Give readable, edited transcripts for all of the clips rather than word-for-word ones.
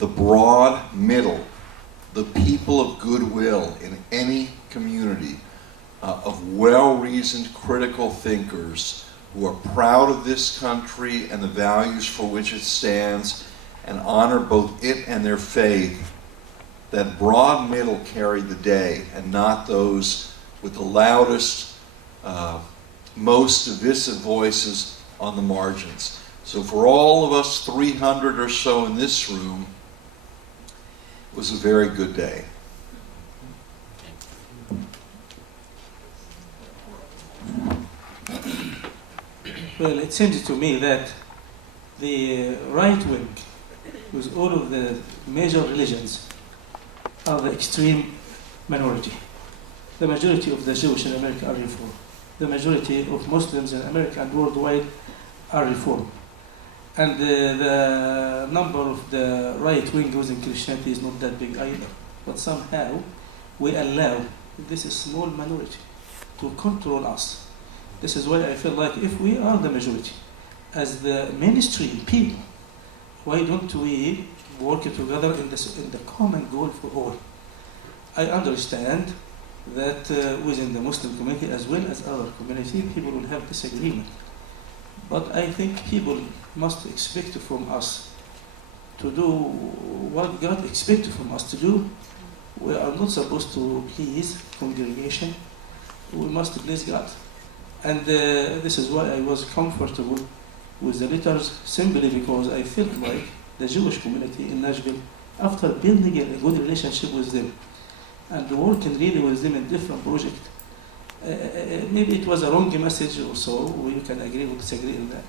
the broad middle, the people of goodwill in any community, of well-reasoned critical thinkers who are proud of this country and the values for which it stands and honor both it and their faith, that broad middle carried the day, and not those with the loudest, most divisive voices on the margins. So for all of us 300 or so in this room, it was a very good day. Well, it seems to me that the right wing, with all of the major religions, are the extreme minority. The majority of the Jewish in America are Reform. The majority of Muslims in America and worldwide are Reform. And the number of the right wing within Christianity is not that big either. But somehow we allow this small minority to control us. This is why I feel like if we are the majority, as the mainstream people, why don't we work together in the common goal for all? I understand that within the Muslim community as well as other communities, people will have disagreement. But I think people must expect from us to do what God expects from us to do. We are not supposed to please congregation. We must please God. And this is why I was comfortable with the letters, simply because I felt like the Jewish community in Nashville, after building a good relationship with them and working really with them in different projects, maybe it was a wrong message or so, we can agree or disagree on that.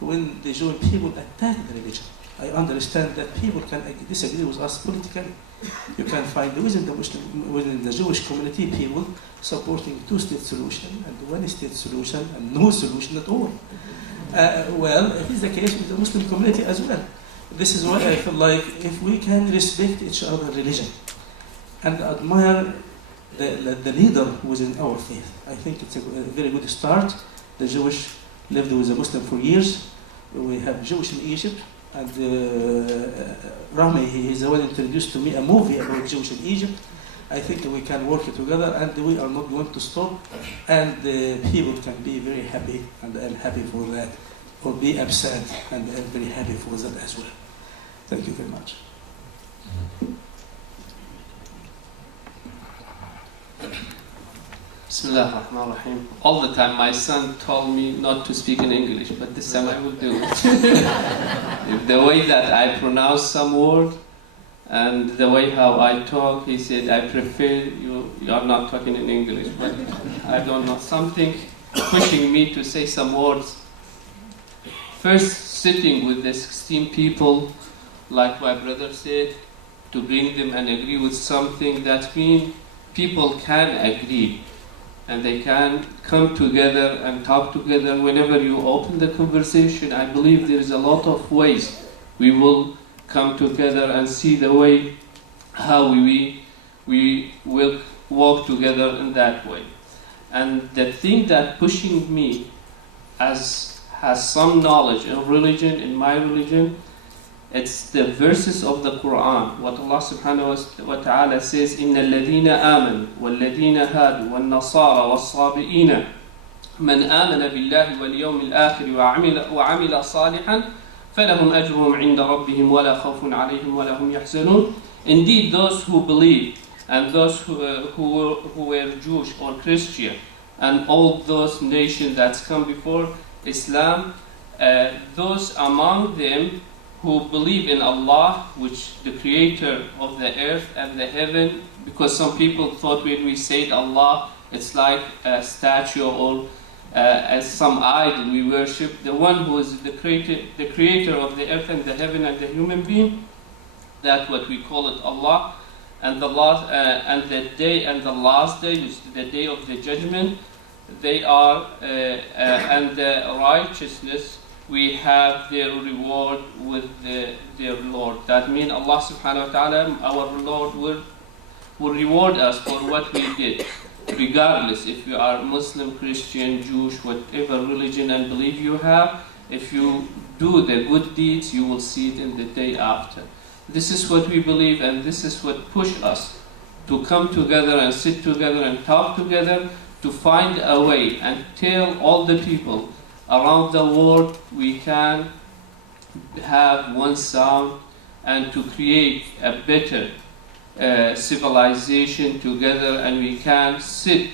When the Jewish people attack the religion, I understand that people can disagree with us politically. You can find within the Jewish community people supporting two-state solution and one-state solution and no solution at all. Well, it is the case with the Muslim community as well. This is why I feel like if we can respect each other's religion and admire the leader within our faith, I think it's a very good start. The Jewish lived with the Muslim for years. We have Jewish in Egypt, and Rami, he is the one introduced to me a movie about Jewish in Egypt. I think we can work together, and we are not going to stop, and people can be very happy, and I'm happy for that, or be upset, and I'm very happy for that as well. Thank you very much. Bismillah ar-Rahman ar-Rahim. All the time my son told me not to speak in English, but this time I will do it. The way that I pronounce some word and the way how I talk, he said, I prefer you are not talking in English, but I don't know, something pushing me to say some words. First, sitting with the 16 people, like my brother said, to bring them and agree with something, that means people can agree. And they can come together and talk together. Whenever you open the conversation, I believe there is a lot of ways we will come together and see the way how we will walk together in that way. And the thing that pushing me as has some knowledge in religion, in my religion, it's the verses of the Quran. What Allah subhanahu wa ta'ala says, إِنَّ الَّذِينَ آمَنُوا وَالَّذِينَ هَادُوا وَالنَّصَارَى وَالصَّابِئِينَ مَنْ آمَنَ بِاللَّهِ وَالْيَوْمِ الْآخِرِ وَعَمِلَ صَالِحًا فَلَهُمْ أَجْرُهُمْ عِنْدَ رَبِّهِمْ وَلَا خَوْفٌ عَلَيْهِمْ وَلَا هُمْ يَحْزَنُونَ. Indeed, those who believe and those who were Jewish or Christian and all those nations that's come before Islam, those among them who believe in Allah, which the creator of the earth and the heaven, because some people thought when we say Allah, it's like a statue or as some idol we worship. The one who is the creator of the earth and the heaven and the human being, that's what we call it Allah. And the last day, which is the day of the judgment, they are and the righteousness, we have their reward with their Lord. That means Allah subhanahu wa ta'ala, our Lord, will reward us for what we did, regardless if you are Muslim, Christian, Jewish, whatever religion and belief you have. If you do the good deeds, you will see it in the day after. this is what we believe, and this is what pushed us to come together and sit together and talk together to find a way and tell all the people around the world we can have one sound and to create a better civilization together, and we can sit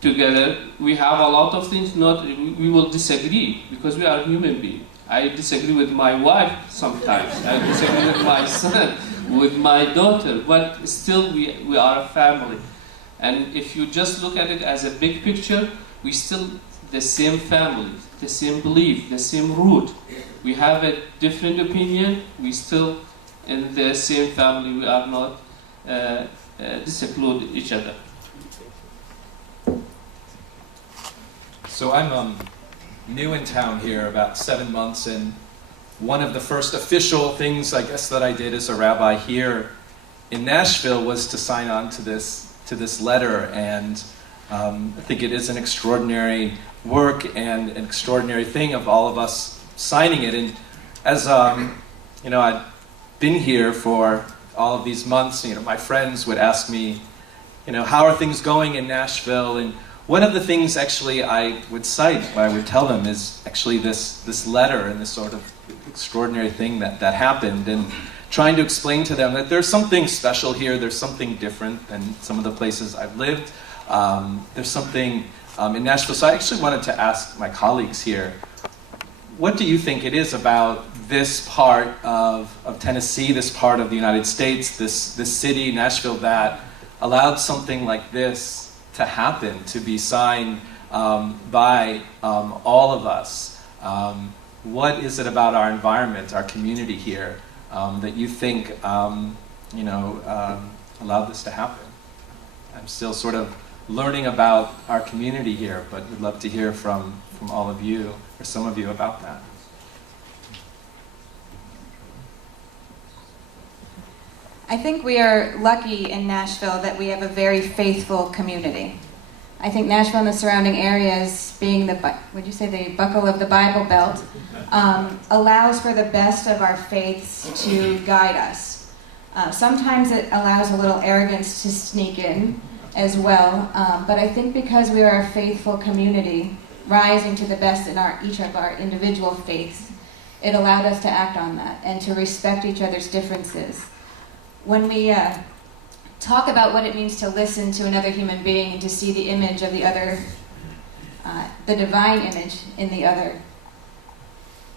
together. We have a lot of things, we will disagree because we are human beings. I disagree with my wife sometimes, I disagree with my son, with my daughter, but still we are a family. And if you just look at it as a big picture, we still the same family, the same belief, the same root. We have a different opinion, we still in the same family, we are not disclude each other. So I'm new in town here, about 7 months, and one of the first official things I guess that I did as a rabbi here in Nashville was to sign on to this letter, and I think it is an extraordinary work and an extraordinary thing of all of us signing it. And as you know, I've been here for all of these months, you know, my friends would ask me, you know, how are things going in Nashville? And one of the things actually I would cite, what I would tell them, is actually this letter and this sort of extraordinary thing that happened, and trying to explain to them that there's something special here, there's something different than some of the places I've lived. There's something in Nashville. So I actually wanted to ask my colleagues here, what do you think it is about this part of Tennessee, this part of the United States, this city, Nashville, that allowed something like this to happen, to be signed by all of us? What is it about our environment, our community here, that you think allowed this to happen? I'm still sort of learning about our community here, but would love to hear from all of you, or some of you, about that. I think we are lucky in Nashville that we have a very faithful community. I think Nashville and the surrounding areas, being the buckle of the Bible Belt, allows for the best of our faiths to guide us. Sometimes it allows a little arrogance to sneak in as well, but I think because we are a faithful community, rising to the best in each of our individual faiths, it allowed us to act on that and to respect each other's differences. When we talk about what it means to listen to another human being and to see the image of the other, the divine image in the other,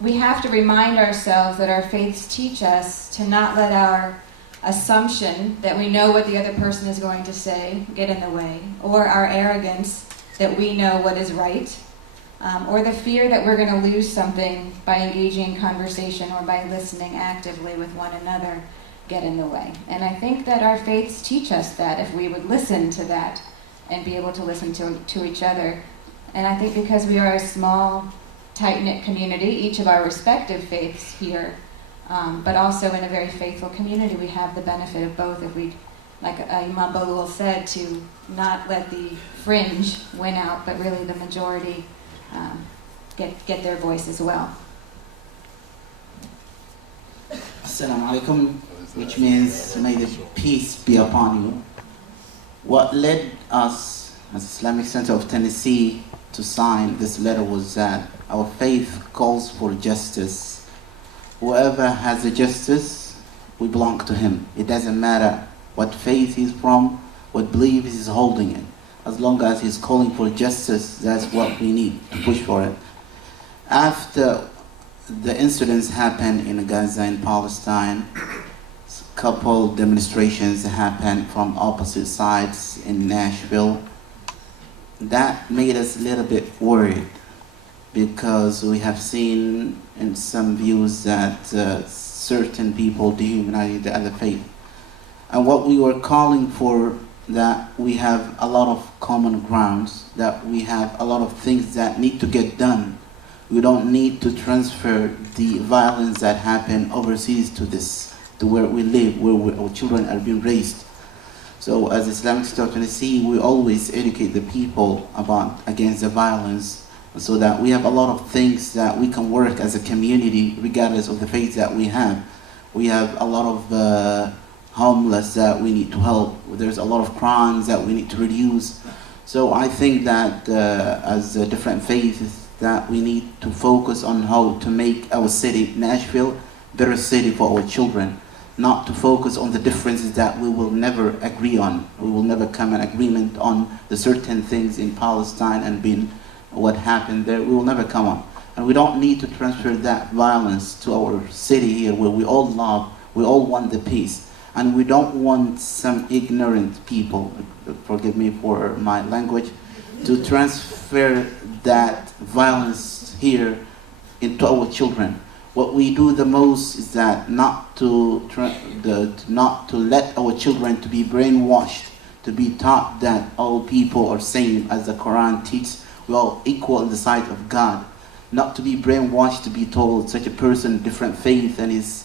we have to remind ourselves that our faiths teach us to not let our assumption that we know what the other person is going to say get in the way, or our arrogance that we know what is right, or the fear that we're going to lose something by engaging in conversation or by listening actively with one another get in the way. And I think that our faiths teach us that if we would listen to that and be able to listen to each other. And I think because we are a small, tight-knit community, each of our respective faiths here, but also in a very faithful community, we have the benefit of both. If we, like Imam Balul said, to not let the fringe win out, but really the majority get their voice as well. Assalamu alaikum, which means may the peace be upon you. What led us as Islamic Center of Tennessee to sign this letter was that our faith calls for justice. Whoever has a justice, we belong to him. It doesn't matter what faith he's from, what belief he's holding in. As long as he's calling for justice, that's what we need to push for it. After the incidents happened in Gaza and Palestine, a couple demonstrations happened from opposite sides in Nashville. That made us a little bit worried, because we have seen in some views that certain people dehumanize the other faith. And what we were calling for, that we have a lot of common grounds, that we have a lot of things that need to get done. We don't need to transfer the violence that happened overseas to where we live, where our children are being raised. So as Islamic State of Tennessee, we always educate the people against the violence, so that we have a lot of things that we can work as a community, regardless of the faith that we have. We have a lot of homeless that we need to help. There's a lot of crimes that we need to reduce. So I think that as different faiths, that we need to focus on how to make our city, Nashville, better city for our children. Not to focus on the differences that we will never agree on. We will never come an agreement on the certain things in Palestine and being what happened there. We will never come on. And we don't need to transfer that violence to our city here where we all love, we all want the peace. And we don't want some ignorant people, forgive me for my language, to transfer that violence here into our children. What we do the most is that not to let our children to be brainwashed, to be taught that all people are same, as the Quran teaches, we're all equal in the sight of God. Not to be brainwashed, to be told such a person, different faith, and is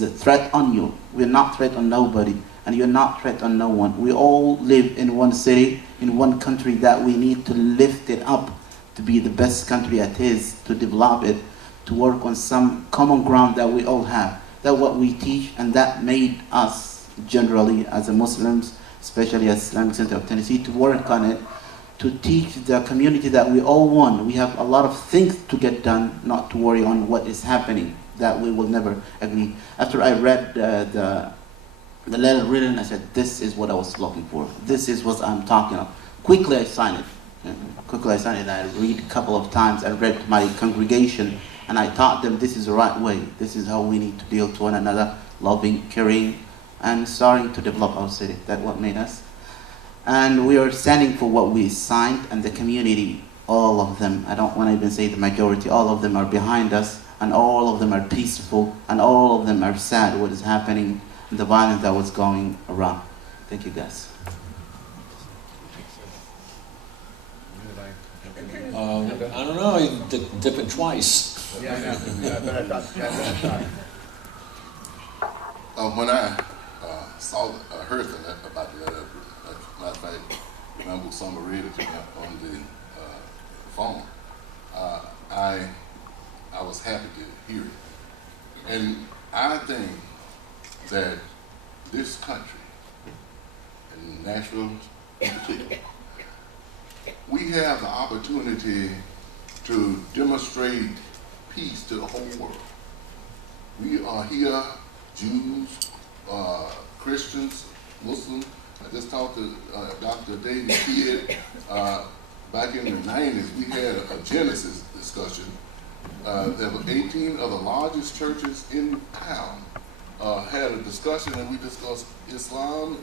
a threat on you. We're not threat on nobody, and you're not threat on no one. We all live in one city, in one country that we need to lift it up to be the best country it is, to develop it, to work on some common ground that we all have. That's what we teach, and that made us generally as a Muslims, especially as Islamic Center of Tennessee, to work on it, to teach the community that we all want. We have a lot of things to get done, not to worry on what is happening, that we will never agree. After I read the letter written, I said, this is what I was looking for. This is what I'm talking about. Quickly I signed it. I read a couple of times. I read to my congregation, and I taught them this is the right way. This is how we need to deal to one another, loving, caring, and starting to develop our city. That's what made us. And we are standing for what we signed, and the community, all of them, I don't want to even say the majority, all of them are behind us, and all of them are peaceful, and all of them are sad what is happening, and the violence that was going around. Thank you, guys. I don't know, you dip it twice. Yeah, I know. When I heard about the letter, matter of fact, remember someone read it to me on the phone. I was happy to hear it, and I think that this country, and Nashville in particular, we have the opportunity to demonstrate peace to the whole world. We are here, Jews, Christians, Muslims. I just talked to Dr. David Kidd. Back in the 90s, we had a Genesis discussion. There were 18 of the largest churches in town had a discussion, and we discussed Islam,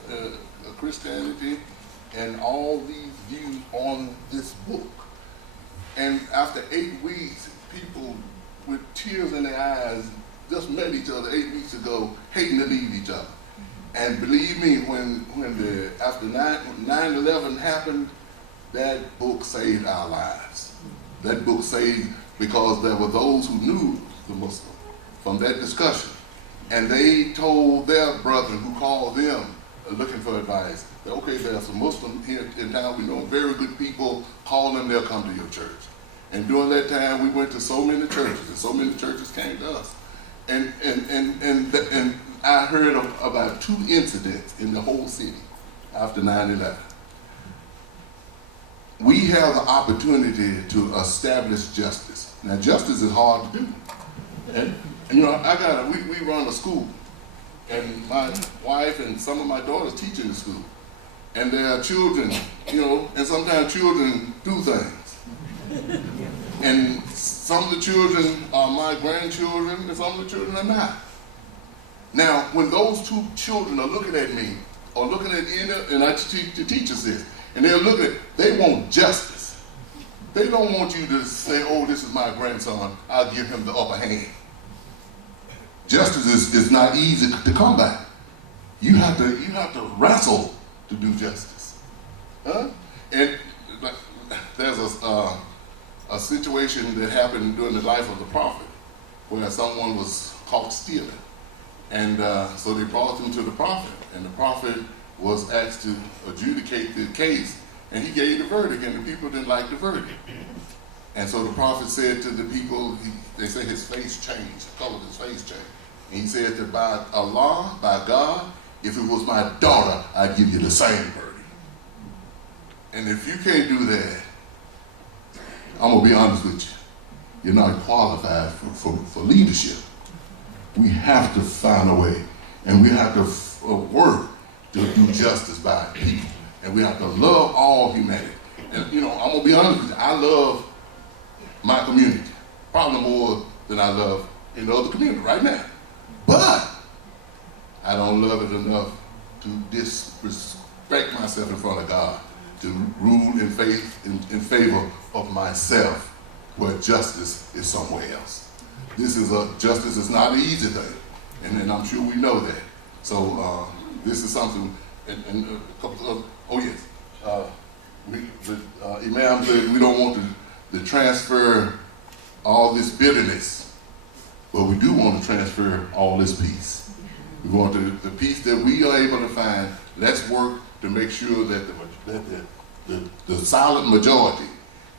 Christianity, and all these views on this book. And after 8 weeks, people with tears in their eyes just met each other 8 weeks ago, hating to leave each other. And believe me, after 9/11 happened, that book saved our lives. That book saved, because there were those who knew the Muslim from that discussion. And they told their brethren who called them looking for advice, that, okay, there's some Muslims here in town, we know very good people, call them, they'll come to your church. And during that time, we went to so many churches, and so many churches came to us. And I heard about 2 incidents in the whole city after 9/11. We have the opportunity to establish justice. Now, justice is hard to do. And you know, we run a school, and my wife and some of my daughters teach in the school. And there are children, you know, and sometimes children do things. And some of the children are my grandchildren, and some of the children are not. Now, when those 2 children are looking at me, or looking at and I teach the teachers this, and they're looking, they want justice. They don't want you to say, oh, this is my grandson, I'll give him the upper hand. Justice is not easy to come by. You have to wrestle to do justice. Huh? And there's a situation that happened during the life of the prophet, where someone was caught stealing. And so they brought him to the prophet, and the prophet was asked to adjudicate the case, and he gave the verdict, and the people didn't like the verdict. And so the prophet said to the people, they say his face changed, the color of his face changed. And he said that by Allah, by God, if it was my daughter, I'd give you the same burden. And if you can't do that, I'm going to be honest with you. You're not qualified for leadership. We have to find a way, and we have to work to do justice by people. And we have to love all humanity. And I'm going to be honest with you, I love my community, probably more than I love any other community right now. But I don't love it enough to disrespect myself in front of God, to rule in favor of myself, where justice is somewhere else. Justice is not an easy thing, and I'm sure we know that. So this is something, and a couple of, Imam said we don't want to transfer all this bitterness, but we do want to transfer all this peace. We want the peace that we are able to find. Let's work to make sure that the silent majority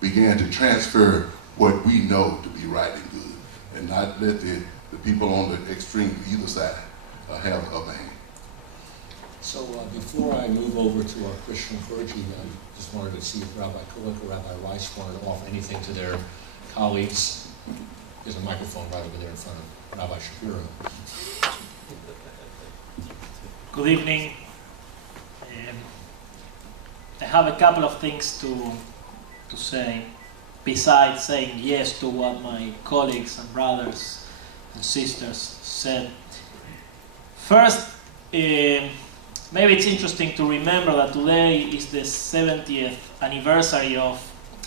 began to transfer what we know to be right and good, and not let the people on the extreme either side have a upper hand. So before I move over to our Christian clergy, I just wanted to see if Rabbi Kulik or Rabbi Weiss wanted to offer anything to their colleagues. There's a microphone right over there in front of Rabbi Shapiro. Good evening. I have a couple of things to say, besides saying yes to what my colleagues and brothers and sisters said. First, maybe it's interesting to remember that today is the 70th anniversary of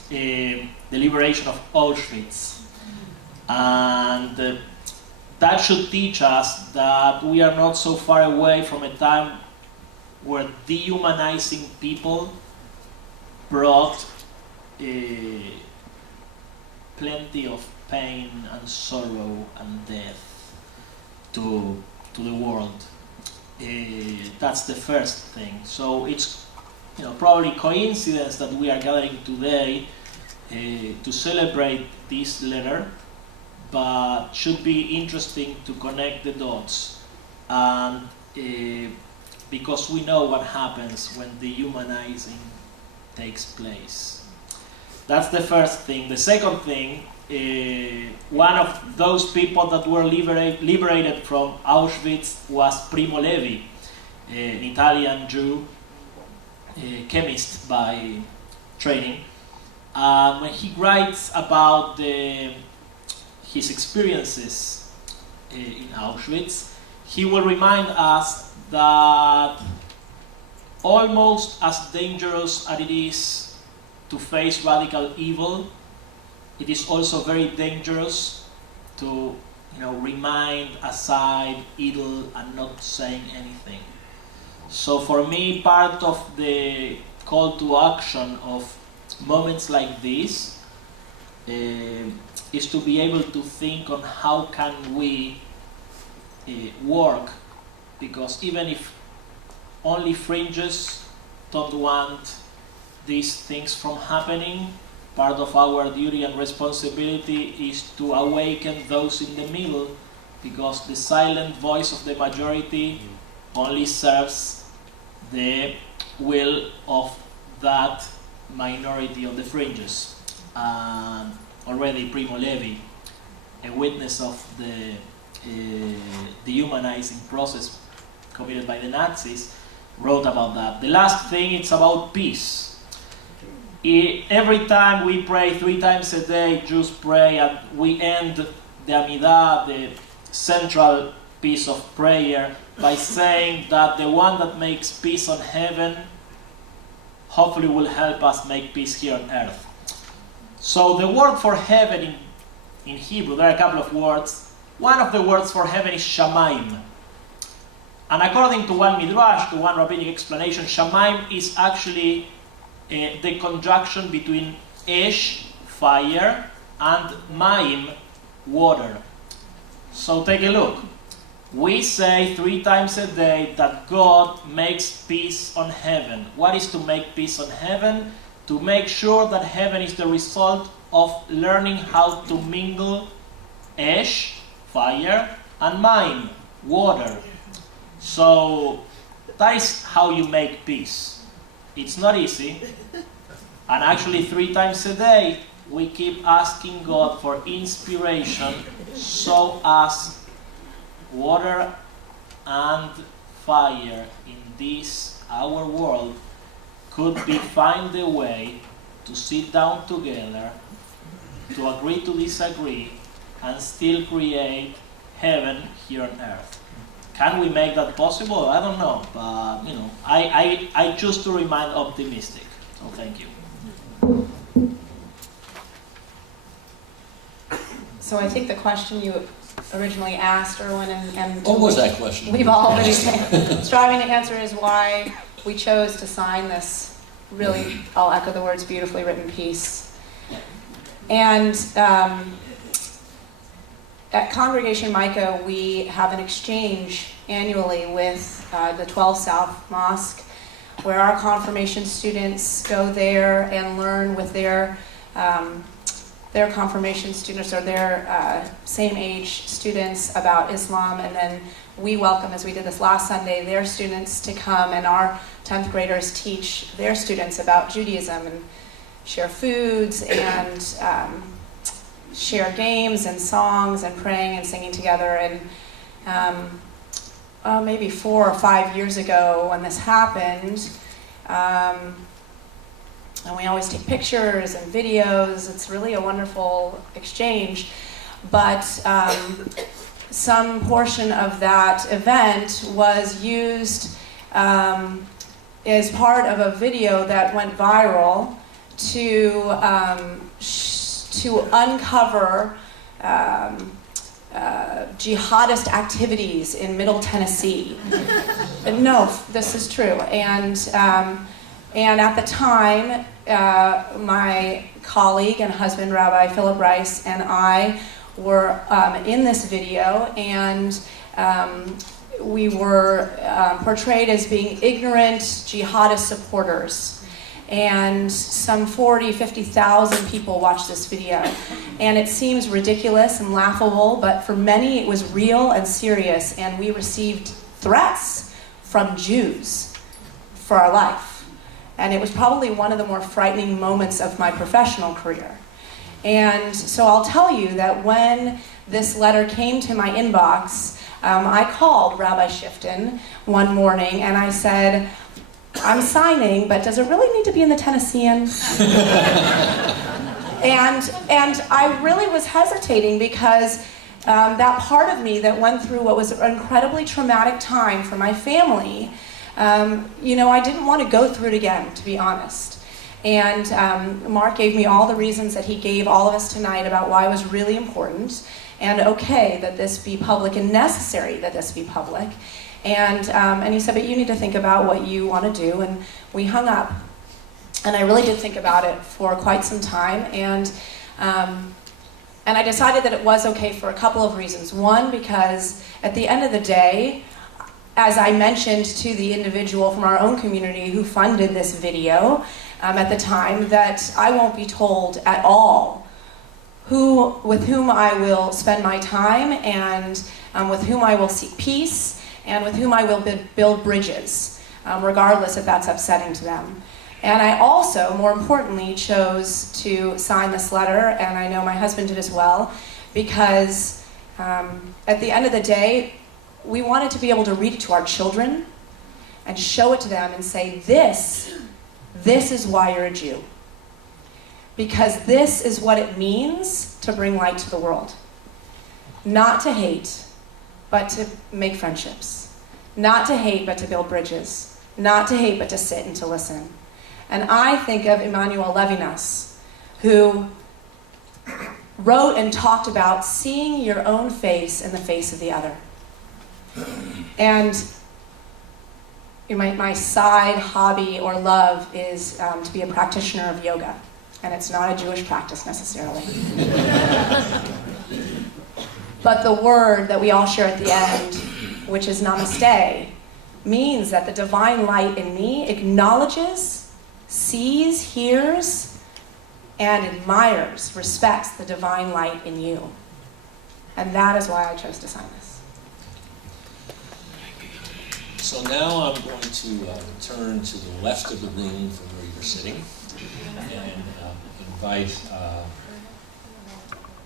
the liberation of Auschwitz. And that should teach us that we are not so far away from a time where dehumanizing people brought plenty of pain and sorrow and death to the world. That's the first thing. So it's probably coincidence that we are gathering today to celebrate this letter, but should be interesting to connect the dots, and because we know what happens when dehumanizing takes place. That's the first thing. The second thing, one of those people that were liberated from Auschwitz was Primo Levi, an Italian Jew, chemist by training. When he writes about his experiences in Auschwitz, he will remind us that almost as dangerous as it is to face radical evil, it is also very dangerous to remain aside, idle, and not saying anything. So for me, part of the call to action of moments like this is to be able to think on how can we work, because even if only fringes don't want these things from happening, part of our duty and responsibility is to awaken those in the middle, because the silent voice of the majority only serves the will of that minority on the fringes. Already Primo Levi, a witness of the dehumanizing process committed by the Nazis, wrote about that. The last thing, it's about peace. Every time we pray 3 times a day, Jews pray, and we end the Amidah, the central piece of prayer, by saying that the one that makes peace on heaven hopefully will help us make peace here on earth. So the word for heaven in Hebrew, there are a couple of words. One of the words for heaven is Shamayim. And according to one midrash, to one rabbinic explanation, Shamayim is actually the conjunction between Esh, fire, and Mayim, water. So take a look. We say 3 times a day that God makes peace on heaven. What is to make peace on heaven? To make sure that heaven is the result of learning how to mingle Esh, fire, and mine, water. So that is how you make peace. It's not easy, and actually 3 times a day we keep asking God for inspiration so as water and fire in this, our world, could be find a way to sit down together, to agree to disagree, and still create heaven here on earth. Can we make that possible? I don't know, but I choose to remain optimistic. So thank you. So I think the question you originally asked, Erwin, and What was that question? we've all been striving to answer is why we chose to sign this really, I'll echo the words, beautifully written piece. And at Congregation Micah, we have an exchange annually with the 12 South Mosque, where our confirmation students go there and learn with their confirmation students or their same age students about Islam, and then we welcome, as we did this last Sunday, their students to come, and our 10th graders teach their students about Judaism and share foods and share games and songs and praying and singing together. And maybe 4 or 5 years ago when this happened, and we always take pictures and videos. It's really a wonderful exchange. But some portion of that event was used as part of a video that went viral to uncover jihadist activities in Middle Tennessee. No, this is true. And at the time, my colleague and husband, Rabbi Philip Rice, and I were in this video, and we were portrayed as being ignorant jihadist supporters. And some 50,000 people watched this video. And it seems ridiculous and laughable, but for many it was real and serious, and we received threats from Jews for our life. And it was probably one of the more frightening moments of my professional career. And so I'll tell you that when this letter came to my inbox, I called Rabbi Shifton one morning and I said, I'm signing, but does it really need to be in the Tennessean? and I really was hesitating because that part of me that went through what was an incredibly traumatic time for my family, I didn't want to go through it again, to be honest. And Mark gave me all the reasons that he gave all of us tonight about why it was really important and okay that this be public and necessary that this be public. And he said, but you need to think about what you want to do. And we hung up. And I really did think about it for quite some time. And I decided that it was okay for a couple of reasons. One, because at the end of the day, as I mentioned to the individual from our own community who funded this video at the time, that I won't be told at all with whom I will spend my time and with whom I will seek peace and with whom I will build bridges, regardless if that's upsetting to them. And I also, more importantly, chose to sign this letter, and I know my husband did as well, because at the end of the day, we wanted to be able to read it to our children and show it to them and say, this is why you're a Jew. Because this is what it means to bring light to the world. Not to hate, but to make friendships. Not to hate, but to build bridges. Not to hate, but to sit and to listen. And I think of Emmanuel Levinas, who wrote and talked about seeing your own face in the face of the other. And my side hobby or love is to be a practitioner of yoga. And it's not a Jewish practice necessarily. But the word that we all share at the end, which is namaste, means that the divine light in me acknowledges, sees, hears, and admires, respects the divine light in you. And that is why I chose to sign this. So now I'm going to turn to the left of the room from where you're sitting and invite,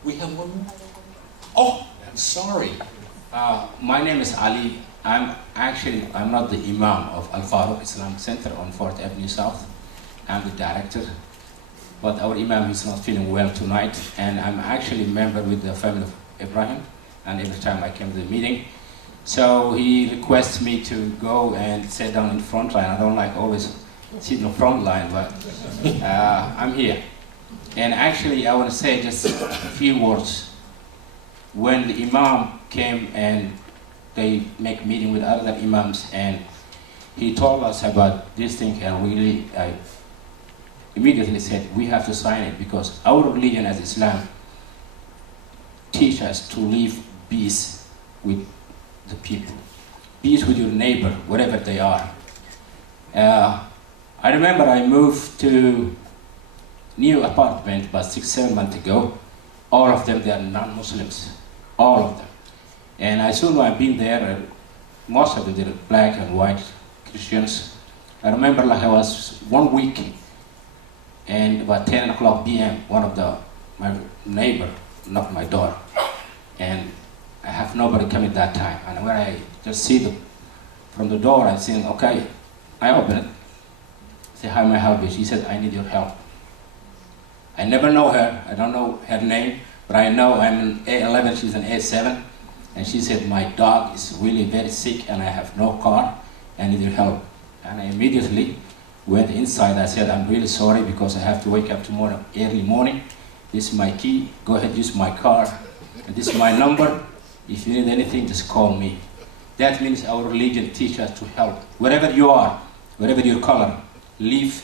we have one more? Oh, I'm sorry. My name is Ali. I'm not the Imam of Al Faruq Islamic Center on 4th Avenue South. I'm the director. But our Imam is not feeling well tonight, and I'm actually a member with the family of Ibrahim, and every time I came to the meeting. So he requests me to go and sit down in the front line. I don't like always sitting in the front line, but I'm here. And actually, I want to say just a few words. When the Imam came and they make meeting with other Imams, and he told us about this thing, and really, I immediately said, we have to sign it, because our religion as Islam teach us to live peace with the people, peace with your neighbor, whatever they are. I remember I moved to new apartment about 6-7 months ago. All of them, they are non-Muslims, all of them. And I soon I've been there, most of them they're black and white Christians. I remember like I was 1 week, and about 10 o'clock p.m., one of my neighbor knocked my door, and I have nobody coming that time. And when I just see from the door, I said, okay, I open it. I say, how may I help you? She said, I need your help. I never know her, I don't know her name, but I know I'm in A11, she's in A7, and she said, my dog is really very sick and I have no car, I need your help. And I immediately went inside. I said, I'm really sorry because I have to wake up tomorrow early morning. This is my key, go ahead, use my car. And this is my number. If you need anything, just call me. That means our religion teaches us to help. Wherever you are, wherever your color, live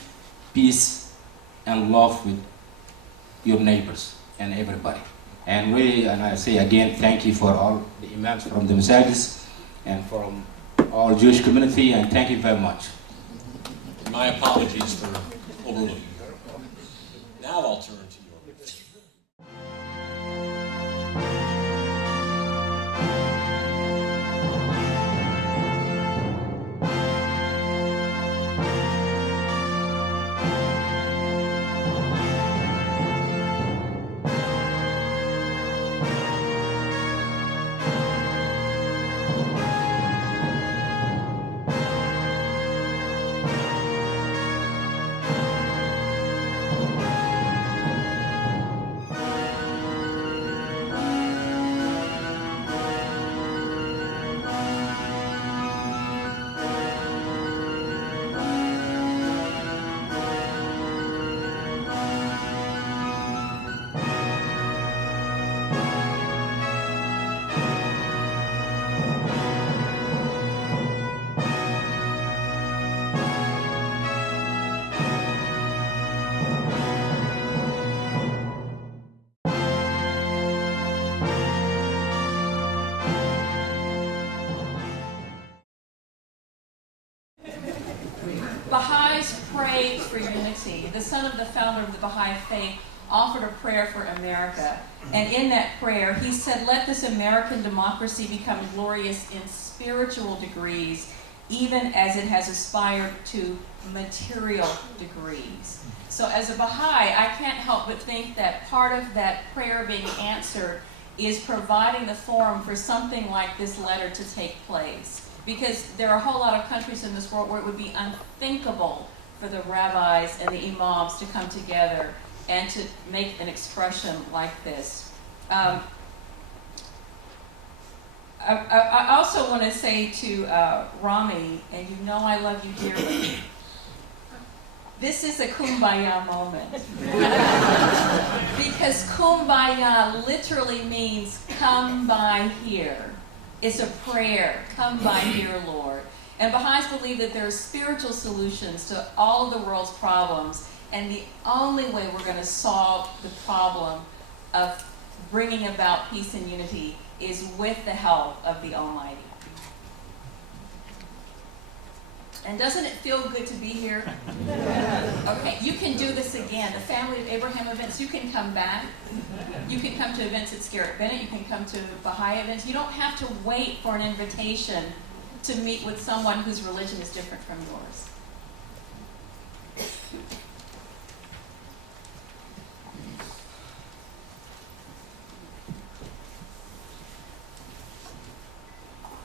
peace and love with your neighbors and everybody. And I say again, thank you for all the imams from the masajid and from all Jewish community, and thank you very much. My apologies for overlooking you. Now I'll turn to your left. Baha'is prayed for unity. The son of the founder of the Baha'i faith offered a prayer for America. And in that prayer, he said, let this American democracy become glorious in spiritual degrees, even as it has aspired to material degrees. So as a Baha'i, I can't help but think that part of that prayer being answered is providing the forum for something like this letter to take place. Because there are a whole lot of countries in this world where it would be unthinkable for the rabbis and the imams to come together and to make an expression like this. I also want to say to Rami, and you know I love you dearly, this is a kumbaya moment. Because kumbaya literally means come by here. It's a prayer. Come by here, Lord. And Baha'is believe that there are spiritual solutions to all of the world's problems, and the only way we're going to solve the problem of bringing about peace and unity is with the help of the Almighty. And doesn't it feel good to be here? Okay, you can do this again. The Family of Abraham events, you can come back. You can come to events at Scarritt-Bennett. You can come to Baha'i events. You don't have to wait for an invitation to meet with someone whose religion is different from yours?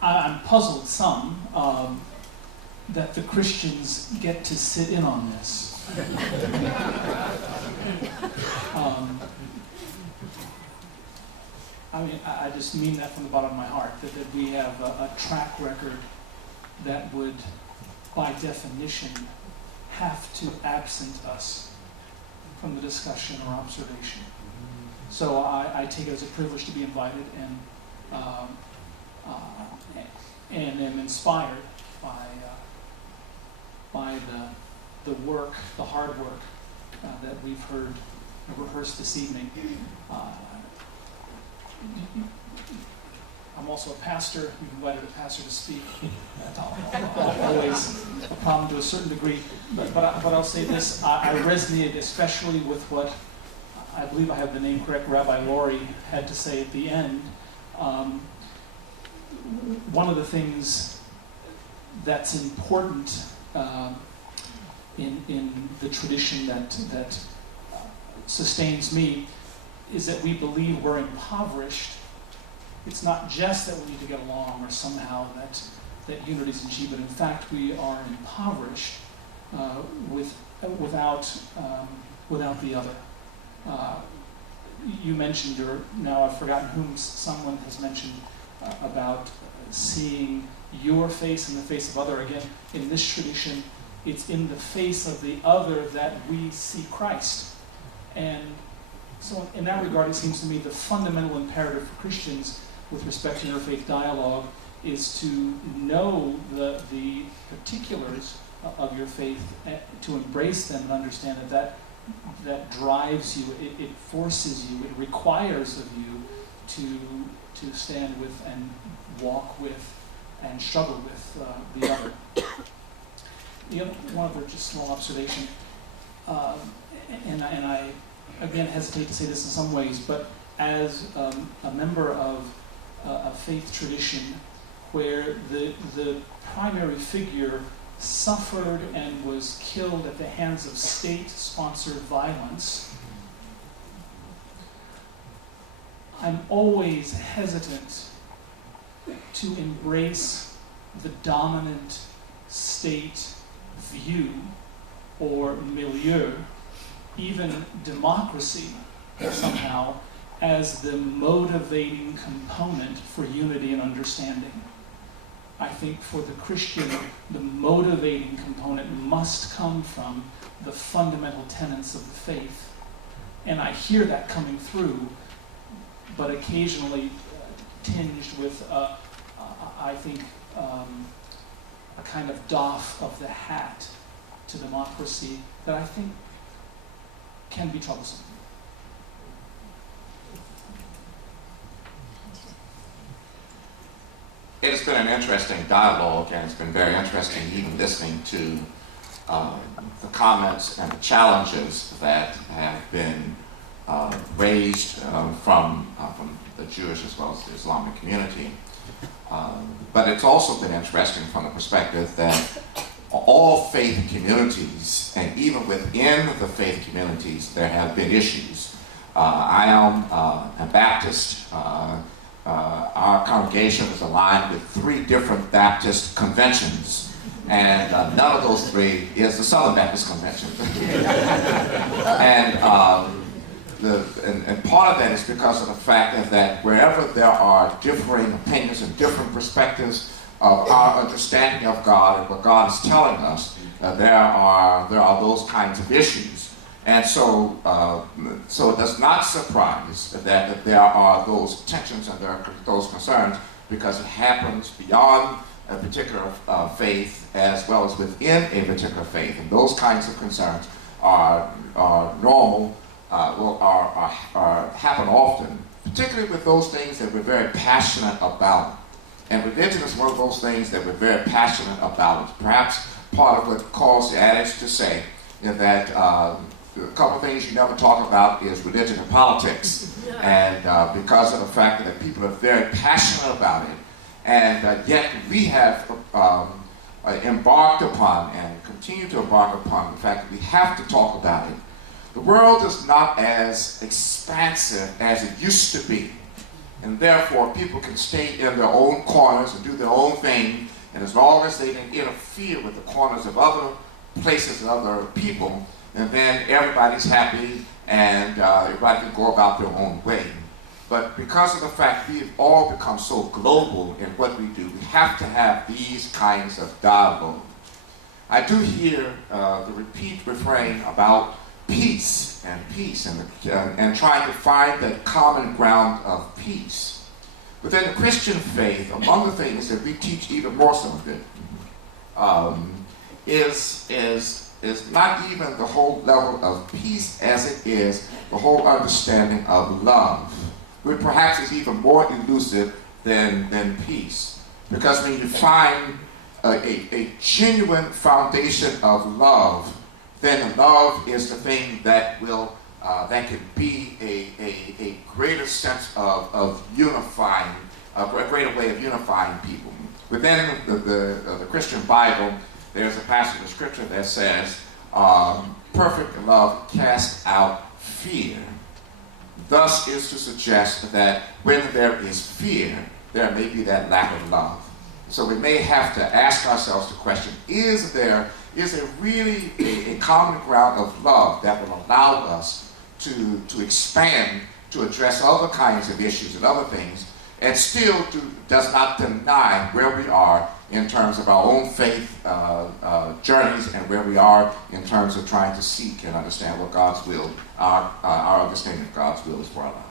I'm puzzled some that the Christians get to sit in on this. I just mean that from the bottom of my heart, that we have a track record that would, by definition, have to absent us from the discussion or observation. So I take it as a privilege to be invited and am inspired by the work, the hard work that we've heard rehearsed this evening. I'm also a pastor. You've invited a pastor to speak. Always a problem to a certain degree. But I'll say this. I resonated especially with what, I believe I have the name correct, Rabbi Laurie had to say at the end. One of the things that's important in the tradition that sustains me is that we believe we're impoverished. It's not just that we need to get along or somehow that unity is achieved, but in fact we are impoverished without the other. You mentioned, or now I've forgotten whom, someone has mentioned about seeing your face in the face of other. Again, in this tradition, it's in the face of the other that we see Christ. And so in that regard, it seems to me the fundamental imperative for Christians with respect to interfaith dialogue is to know the particulars of your faith, to embrace them and understand that drives you, it forces you, it requires of you to stand with and walk with and struggle with the other. One other just small observation, and I again hesitate to say this in some ways, but as a member of a faith tradition where the primary figure suffered and was killed at the hands of state-sponsored violence, I'm always hesitant to embrace the dominant state view or milieu, even democracy somehow, as the motivating component for unity and understanding. I think for the Christian, the motivating component must come from the fundamental tenets of the faith. And I hear that coming through, but occasionally tinged with, I think, a kind of doff of the hat to democracy that I think can be troublesome. It has been an interesting dialogue, and it's been very interesting even listening to the comments and the challenges that have been raised from the Jewish as well as the Islamic community. But it's also been interesting from the perspective that all faith communities, and even within the faith communities, there have been issues. I am a Baptist. Our congregation is aligned with 3 different Baptist conventions, and none of those 3 is the Southern Baptist Convention. and part of that is because of the fact that wherever there are differing opinions and different perspectives of our understanding of God and what God is telling us, there are those kinds of issues. And so it does not surprise that there are those tensions and there are those concerns, because it happens beyond a particular faith as well as within a particular faith. And those kinds of concerns are normal, happen often, particularly with those things that we're very passionate about. And religion is one of those things that we're very passionate about. Perhaps part of what caused the adage to say that a couple of things you never talk about is religion and politics. And because of the fact that people are very passionate about it, And yet we have embarked upon and continue to embark upon the fact that we have to talk about it. The world is not as expansive as it used to be, and therefore people can stay in their own corners and do their own thing, and as long as they didn't interfere with the corners of other places and other people, and then everybody's happy and everybody can go about their own way. But because of the fact we've all become so global in what we do, we have to have these kinds of dialogue. I do hear the repeat refrain about peace and trying to find that common ground of peace. Within the Christian faith, among the things that we teach even more so of it, is not even the whole level of peace as it is the whole understanding of love, which perhaps is even more elusive than peace. Because when you find a genuine foundation of love, then love is the thing that will that can be a greater sense of unifying, a greater way of unifying people. Within the Christian Bible, there's a passage of scripture that says, perfect love casts out fear. Thus is to suggest that when there is fear, there may be that lack of love. So we may have to ask ourselves the question, is there really a common ground of love that will allow us to expand, to address other kinds of issues and other things, and still does not deny where we are in terms of our own faith journeys and where we are in terms of trying to seek and understand what God's will, our understanding of God's will is for our lives.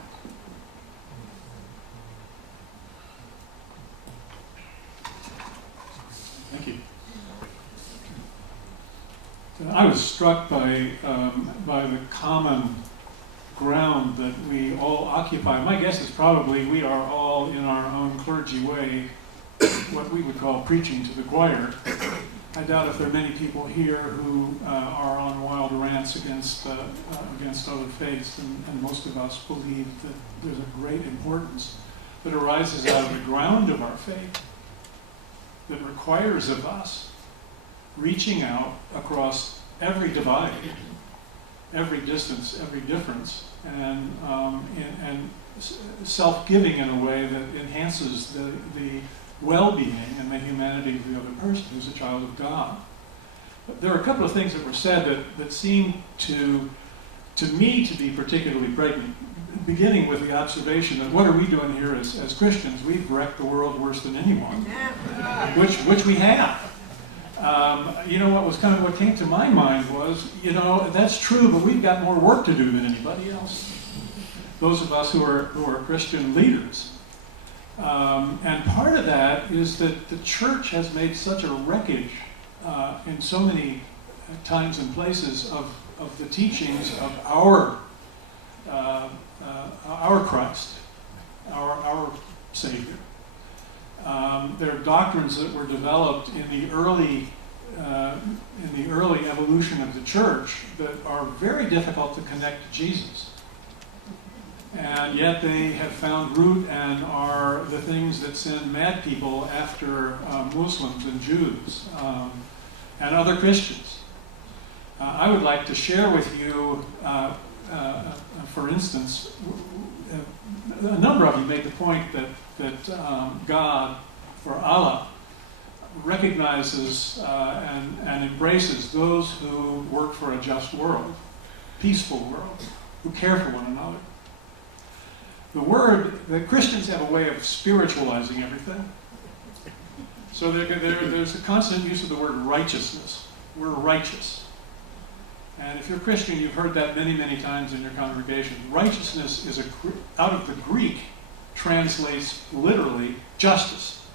Thank you. I was struck by the common ground that we all occupy. My guess is probably we are all, in our own clergy way, what we would call preaching to the choir. I doubt if there are many people here who are on wild rants against other faiths, and most of us believe that there's a great importance that arises out of the ground of our faith that requires of us reaching out across every divide, every distance, every difference, and self-giving in a way that enhances the well-being and the humanity of the other person who's a child of God. But there are a couple of things that were said that seem to me to be particularly pregnant, beginning with the observation that what are we doing here as Christians? We've wrecked the world worse than anyone, which we have. What came to my mind was, that's true, but we've got more work to do than anybody else. Those of us who are Christian leaders. And part of that is that the church has made such a wreckage in so many times and places of the teachings of our Christ, our Savior. There are doctrines that were developed in the early evolution of the church that are very difficult to connect to Jesus. And yet they have found root and are the things that send mad people after Muslims and Jews and other Christians. I would like to share with you, for instance, a number of you made the point that God, for Allah, recognizes and embraces those who work for a just world, peaceful world, who care for one another. The Christians have a way of spiritualizing everything. So there's a constant use of the word righteousness. We're righteous. And if you're Christian, you've heard that many, many times in your congregation. Righteousness is out of the Greek, translates literally justice.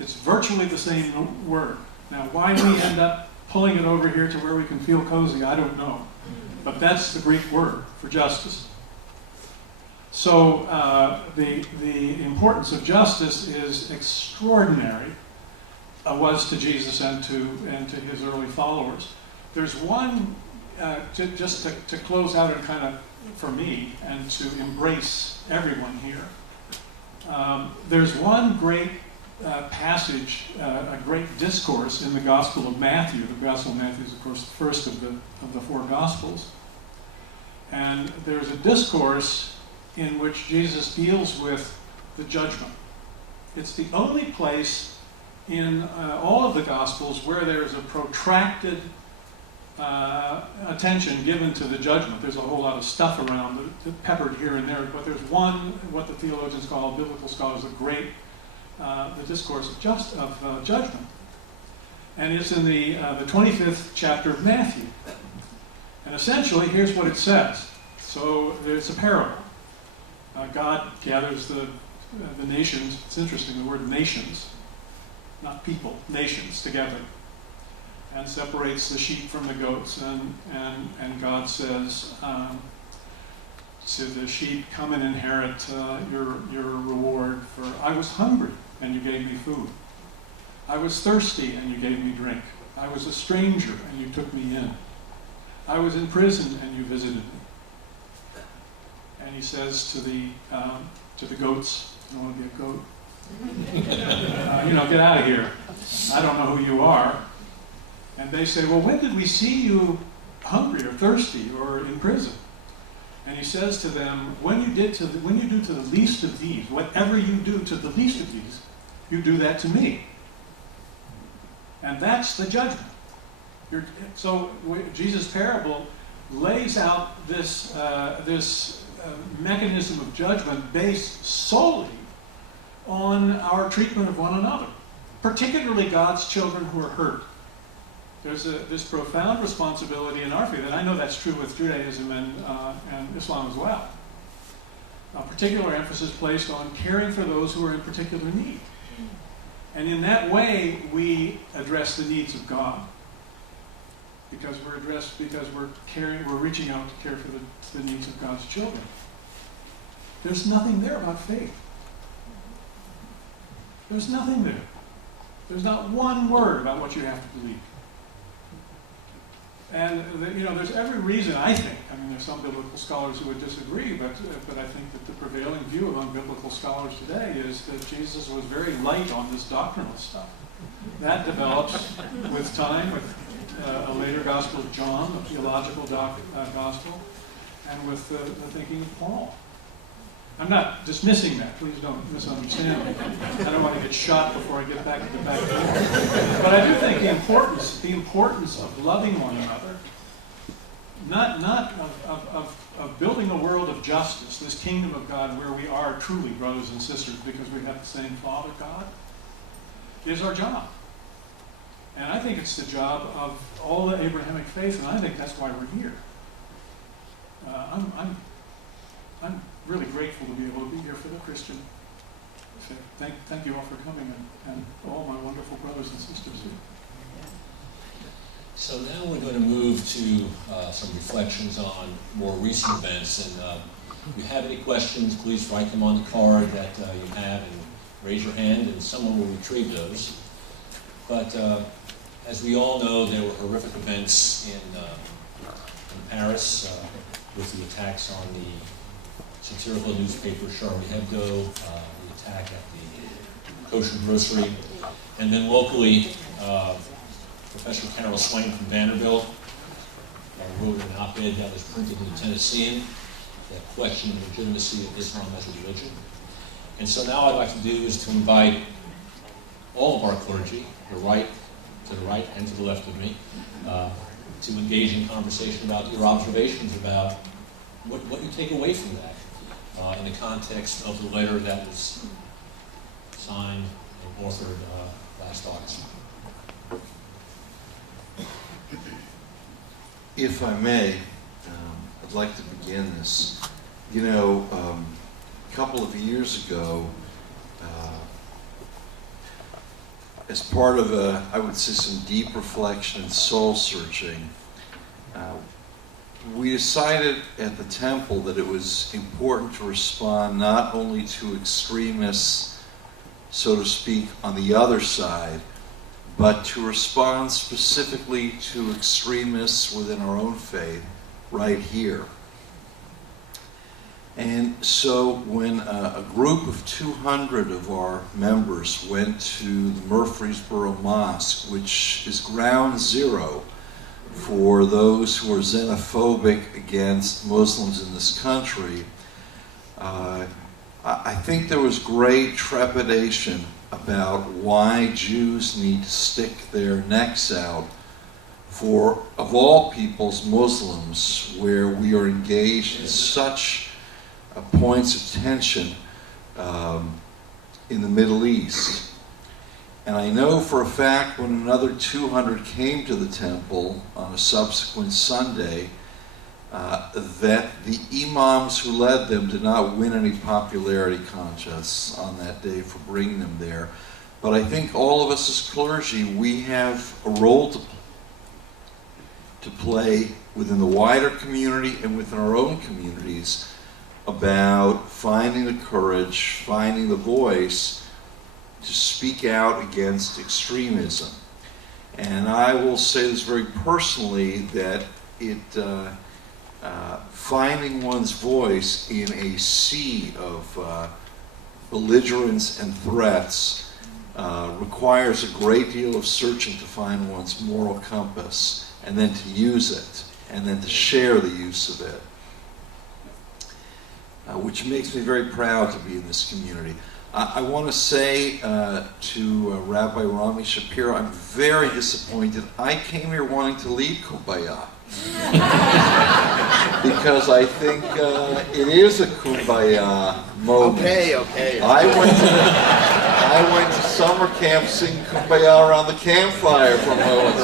It's virtually the same word. Now, why we end up pulling it over here to where we can feel cozy, I don't know. But that's the Greek word for justice. So the importance of justice is extraordinary, was to Jesus and to his early followers. There's one, just to close out and kind of, for me, and to embrace everyone here. There's one great passage, a great discourse in the Gospel of Matthew. The Gospel of Matthew is, of course, the first of the four Gospels. And there's a discourse in which Jesus deals with the judgment. It's the only place in all of the Gospels where there's a protracted attention given to the judgment. There's a whole lot of stuff around peppered here and there, but there's one, what the theologians call, biblical scholars, the discourse of judgment. And it's in the 25th chapter of Matthew. And essentially, here's what it says. So there's a parable. God gathers the nations. It's interesting, the word nations, not people, nations together, and separates the sheep from the goats. And God says to the sheep, come and inherit your reward. For I was hungry, and you gave me food. I was thirsty, and you gave me drink. I was a stranger, and you took me in. I was in prison, and you visited me. And he says to the goats, I don't want to be a goat. Get out of here. I don't know who you are. And they say, well, when did we see you hungry or thirsty or in prison? And he says to them, when you do to the least of these, whatever you do to the least of these, you do that to me. And that's the judgment. So Jesus' parable lays out this mechanism of judgment based solely on our treatment of one another, particularly God's children who are hurt. There's this profound responsibility in our faith, and I know that's true with Judaism and Islam as well. A particular emphasis placed on caring for those who are in particular need. And in that way, we address the needs of God. Because we're reaching out to care for the needs of God's children. There's nothing there about faith. There's nothing there. There's not one word about what you have to believe. And there's every reason, I think, there's some biblical scholars who would disagree, but I think that the prevailing view among biblical scholars today is that Jesus was very light on this doctrinal stuff. That develops with time, with a later Gospel of John, a theological gospel, and with the thinking of Paul. I'm not dismissing that. Please don't misunderstand me. I don't want to get shot before I get back to the back door. But I do think the importance of loving one another, not of building a world of justice, this kingdom of God where we are truly brothers and sisters because we have the same Father God, is our job. And I think it's the job of all the Abrahamic faith, and I think that's why we're here. I'm really grateful to be able to be here for the Christian faith. Thank you all for coming, and all my wonderful brothers and sisters here. So now we're going to move to some reflections on more recent events. And if you have any questions, please write them on the card that you have and raise your hand, and someone will retrieve those. But as we all know, there were horrific events in Paris with the attacks on the satirical newspaper Charlie Hebdo, the attack at the kosher grocery, and then locally, Professor Carol Swain from Vanderbilt wrote an op-ed that was printed in the Tennessean that questioned the legitimacy of Islam as a religion. And so now I'd like to do is to invite all of our clergy, to the right and to the left of me, to engage in conversation about your observations about what you take away from that in the context of the letter that was signed and authored last August. If I may, I'd like to begin this. A couple of years ago, as part of I would say some deep reflection and soul searching, we decided at the temple that it was important to respond not only to extremists, so to speak, on the other side, but to respond specifically to extremists within our own faith right here. And so when a group of 200 of our members went to the Murfreesboro Mosque, which is ground zero for those who are xenophobic against Muslims in this country, I think there was great trepidation about why Jews need to stick their necks out for, of all peoples, Muslims, where we are engaged in such points of tension in the Middle East. And I know for a fact when another 200 came to the temple on a subsequent Sunday, that the imams who led them did not win any popularity contests on that day for bringing them there. But I think all of us as clergy, we have a role to play within the wider community and within our own communities about finding the courage, finding the voice to speak out against extremism. And I will say this very personally, that finding one's voice in a sea of belligerence and threats requires a great deal of searching to find one's moral compass, and then to use it, and then to share the use of it. Which makes me very proud to be in this community. I want to say to Rabbi Rami Shapiro, I'm very disappointed. I came here wanting to lead Kumbaya. Because I think it is a Kumbaya moment. Okay. I went to summer camp singing Kumbaya around the campfire for moments.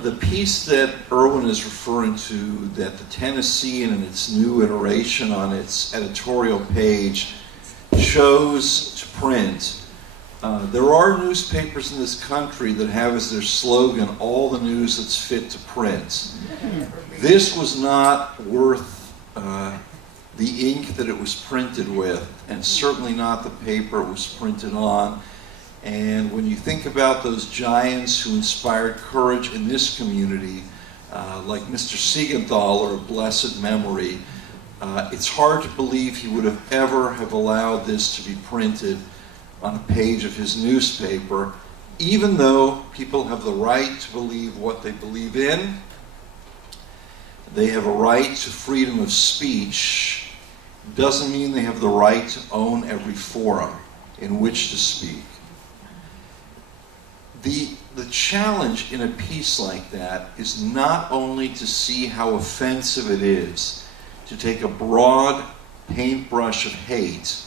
The piece that Erwin is referring to, that the Tennessean in its new iteration on its editorial page chose to print. There are newspapers in this country that have as their slogan, all the news that's fit to print. This was not worth the ink that it was printed with, and certainly not the paper it was printed on. And when you think about those giants who inspired courage in this community, like Mr. Siegenthaler of blessed memory, it's hard to believe he would have ever have allowed this to be printed on a page of his newspaper, even though people have the right to believe what they believe in. They have a right to freedom of speech. Doesn't mean they have the right to own every forum in which to speak. The challenge in a piece like that is not only to see how offensive it is to take a broad paintbrush of hate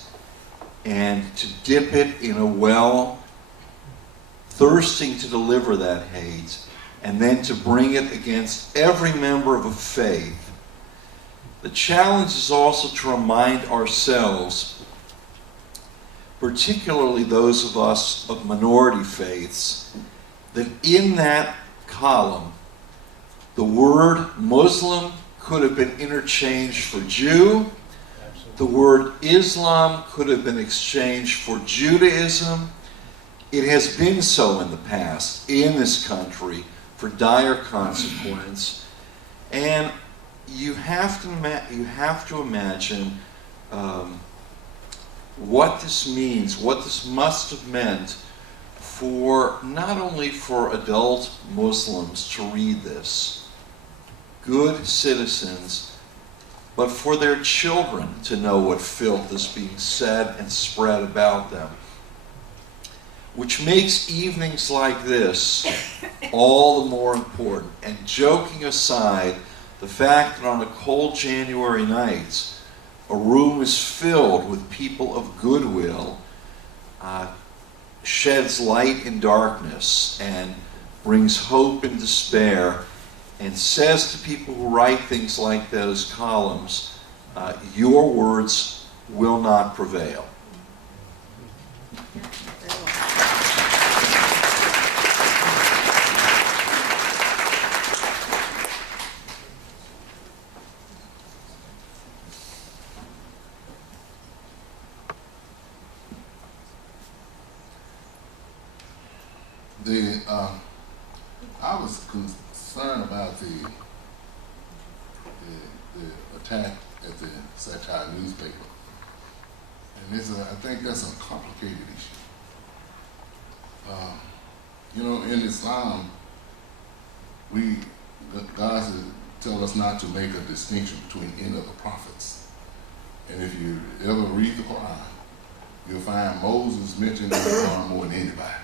and to dip it in a well thirsting to deliver that hate, and then to bring it against every member of a faith. The challenge is also to remind ourselves, particularly those of us of minority faiths, that in that column, the word Muslim could have been interchanged for Jew, the word Islam could have been exchanged for Judaism. It has been so in the past in this country for dire consequence. And you have to imagine what this means, what this must have meant for not only for adult Muslims to read this, good citizens, but for their children to know what filth is being said and spread about them. Which makes evenings like this all the more important. And joking aside, the fact that on a cold January night, a room is filled with people of goodwill sheds light in darkness and brings hope in despair, and says to people who write things like those columns, your words will not prevail. I was concerned about the the attack at the satire newspaper. And I think that's a complicated issue. In Islam, God tells us not to make a distinction between any of the prophets. And if you ever read the Quran, you'll find Moses mentioned in the Quran more than anybody.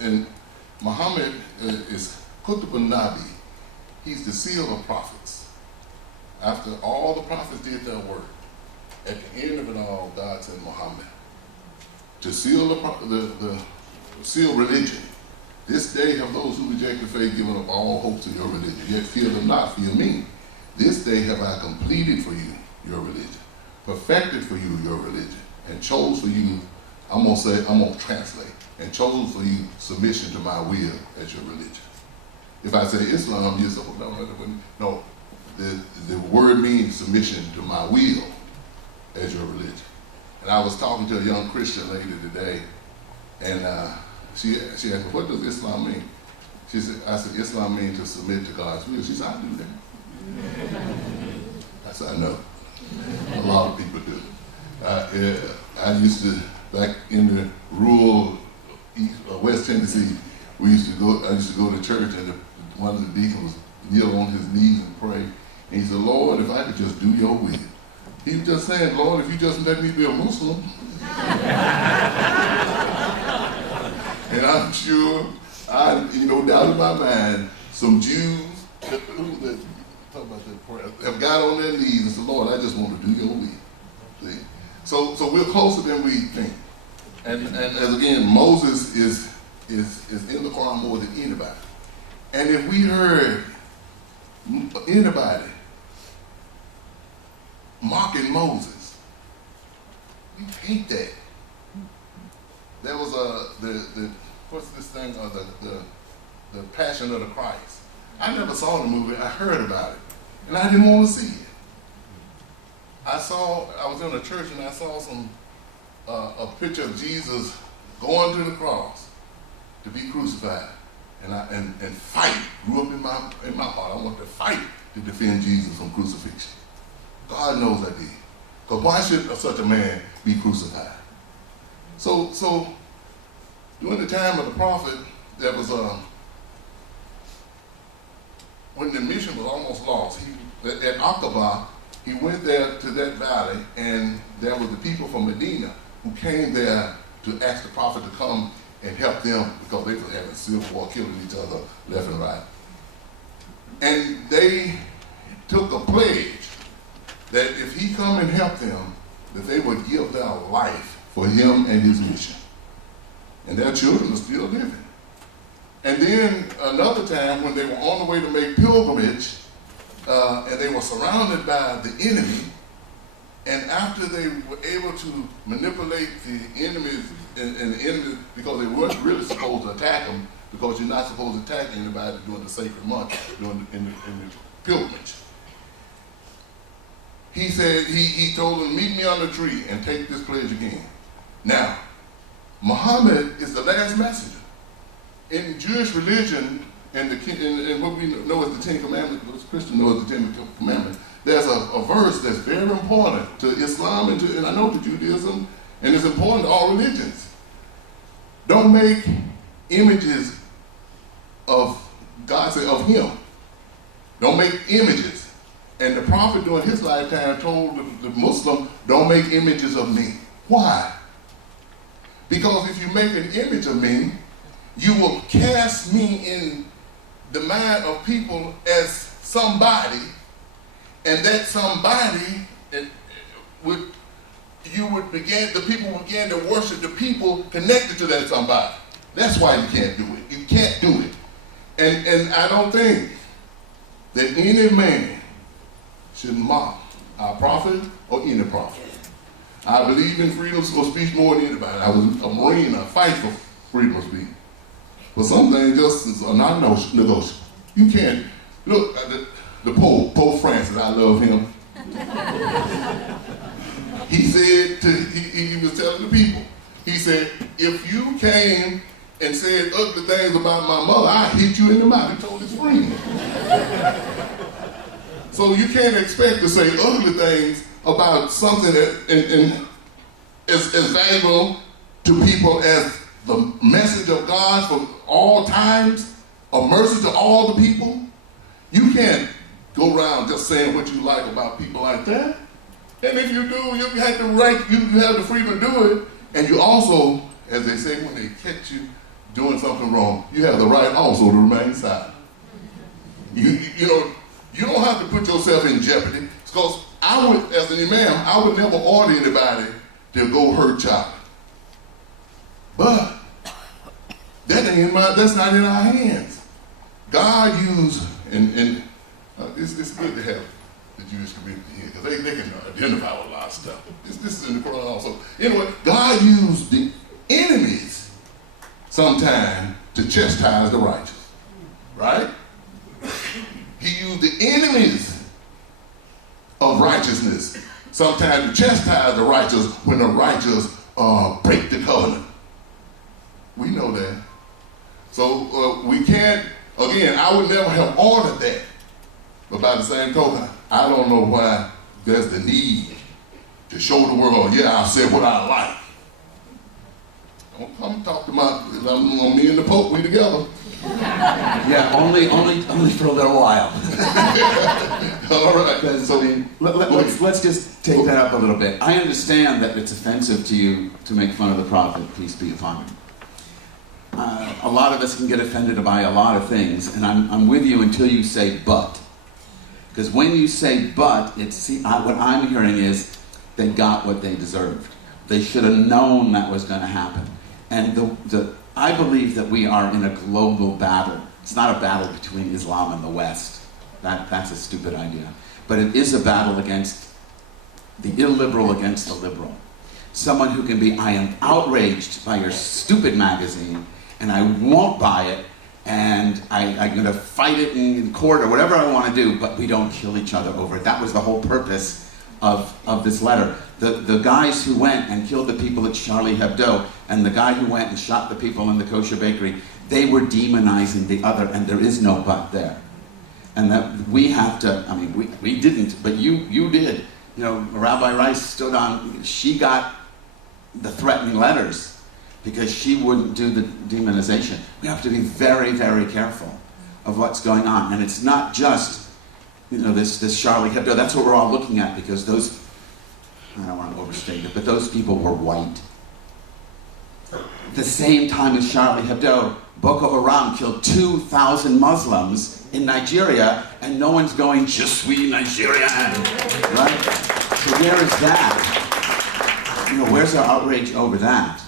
And Muhammad is Qutb al-Nabi. He's the seal of prophets. After all the prophets did their work, at the end of it all, God said Muhammad, to seal the seal religion. This day have those who reject the faith given up all hope to your religion. Yet fear them not, fear me. This day have I completed for you your religion, perfected for you your religion, and chose for you, I'm going to translate, and chose for you submission to my will as your religion. If I say Islam, you say, no, the word means submission to my will as your religion. And I was talking to a young Christian lady today, and she asked me, what does Islam mean? I said, Islam means to submit to God's will. She said, I do that. I said, I know. A lot of people do. I used to, back in the rural West Tennessee, I used to go to church, and one of the deacons kneel on his knees and pray. And he said, Lord, if I could just do your will. He was just saying, Lord, if you just let me be a Muslim. And I'm sure, no doubt in my mind, some Jews have got on their knees and said, Lord, I just want to do your will. See? So we're closer than we think. And as again, Moses is in the Quran more than anybody. And if we heard anybody mocking Moses, we hate that. There was what's this thing, the Passion of the Christ. I never saw the movie, I heard about it, and I didn't want to see it. I was in a church and I saw a picture of Jesus going to the cross to be crucified. And fight grew up in my heart. I want to fight to defend Jesus from crucifixion. God knows I did. Because why should such a man be crucified? So during the time of the prophet, there was when the mission was almost lost, at Aqaba, he went there to that valley, and there were the people from Medina who came there to ask the prophet to come and help them because they were having civil war, killing each other left and right. And they took a pledge that if he come and help them, that they would give their life for him and his mission. And their children are still living. And then another time when they were on the way to make pilgrimage, and they were surrounded by the enemy, and after they were able to manipulate the enemies, and the enemies, because they weren't really supposed to attack them, because you're not supposed to attack anybody during the sacred month, in the pilgrimage. He said, he told them, meet me on the tree and take this pledge again. Now, Muhammad is the last messenger. In Jewish religion, and what we know as the Ten Commandments, what Christians know as the Ten Commandments, there's a verse that's very important to Islam and I know to Judaism, and it's important to all religions. Don't make images of God, say of him. Don't make images. And the prophet during his lifetime told the Muslim, don't make images of me. Why? Because if you make an image of me, you will cast me in the mind of people as somebody, and that somebody the people would begin to worship the people connected to that somebody. That's why you can't do it. You can't do it. And I don't think that any man should mock our prophet or any prophet. I believe in freedom of speech more than anybody. I was a Marine, I fight for freedom of speech. But some things just are not negotiable. You can't, look, the Pope Francis, I love him. He said, he was telling the people, he said, if you came and said ugly things about my mother, I hit you in the mouth and told his friend. So you can't expect to say ugly things about something that is valuable to people as the message of God for all times, a mercy to all the people. You can't go around just saying what you like about people like that. And if you do, you have the right, you have the freedom to do it. And you also, as they say, when they catch you doing something wrong, you have the right also to remain silent. You don't have to put yourself in jeopardy. Because I would, as an imam, I would never order anybody to go hurt Charlie. But that's not in our hands. God used, and it's good to have the Jewish community here, because they can identify with a lot of stuff. This is in the Quran also. Anyway, God used the enemies sometimes to chastise the righteous, right? He used the enemies of righteousness sometimes to chastise the righteous when the righteous break the covenant. We know that. So we can't, again, I would never have ordered that. But by the same token, I don't know why there's the need to show the world, yeah, I said what I like. Don't come talk to me and the Pope, we together. Yeah, only for a little while. All right. So, let's just take that up a little bit. I understand that it's offensive to you to make fun of the prophet, peace be upon him. A lot of us can get offended by a lot of things, and I'm with you until you say but. Because when you say but, what I'm hearing is they got what they deserved. They should have known that was going to happen. And I believe that we are in a global battle. It's not a battle between Islam and the West. That's a stupid idea. But it is a battle against the illiberal against the liberal. Someone who can be, I am outraged by your stupid magazine, and I won't buy it, and I'm going to fight it in court or whatever I want to do, but we don't kill each other over it. That was the whole purpose of this letter. The guys who went and killed the people at Charlie Hebdo, and the guy who went and shot the people in the kosher bakery, they were demonizing the other, and there is no but there. And that we have to, I mean, we didn't, but you did. You know, Rabbi Rice stood on, she got the threatening letters because she wouldn't do the demonization. We have to be very, very careful of what's going on. And it's not just, this Charlie Hebdo. That's what we're all looking at, because those, I don't want to overstate it, but those people were white. At the same time as Charlie Hebdo, Boko Haram killed 2,000 Muslims in Nigeria, and no one's going, Je suis Nigerian, right? So where is that? Where's our outrage over that?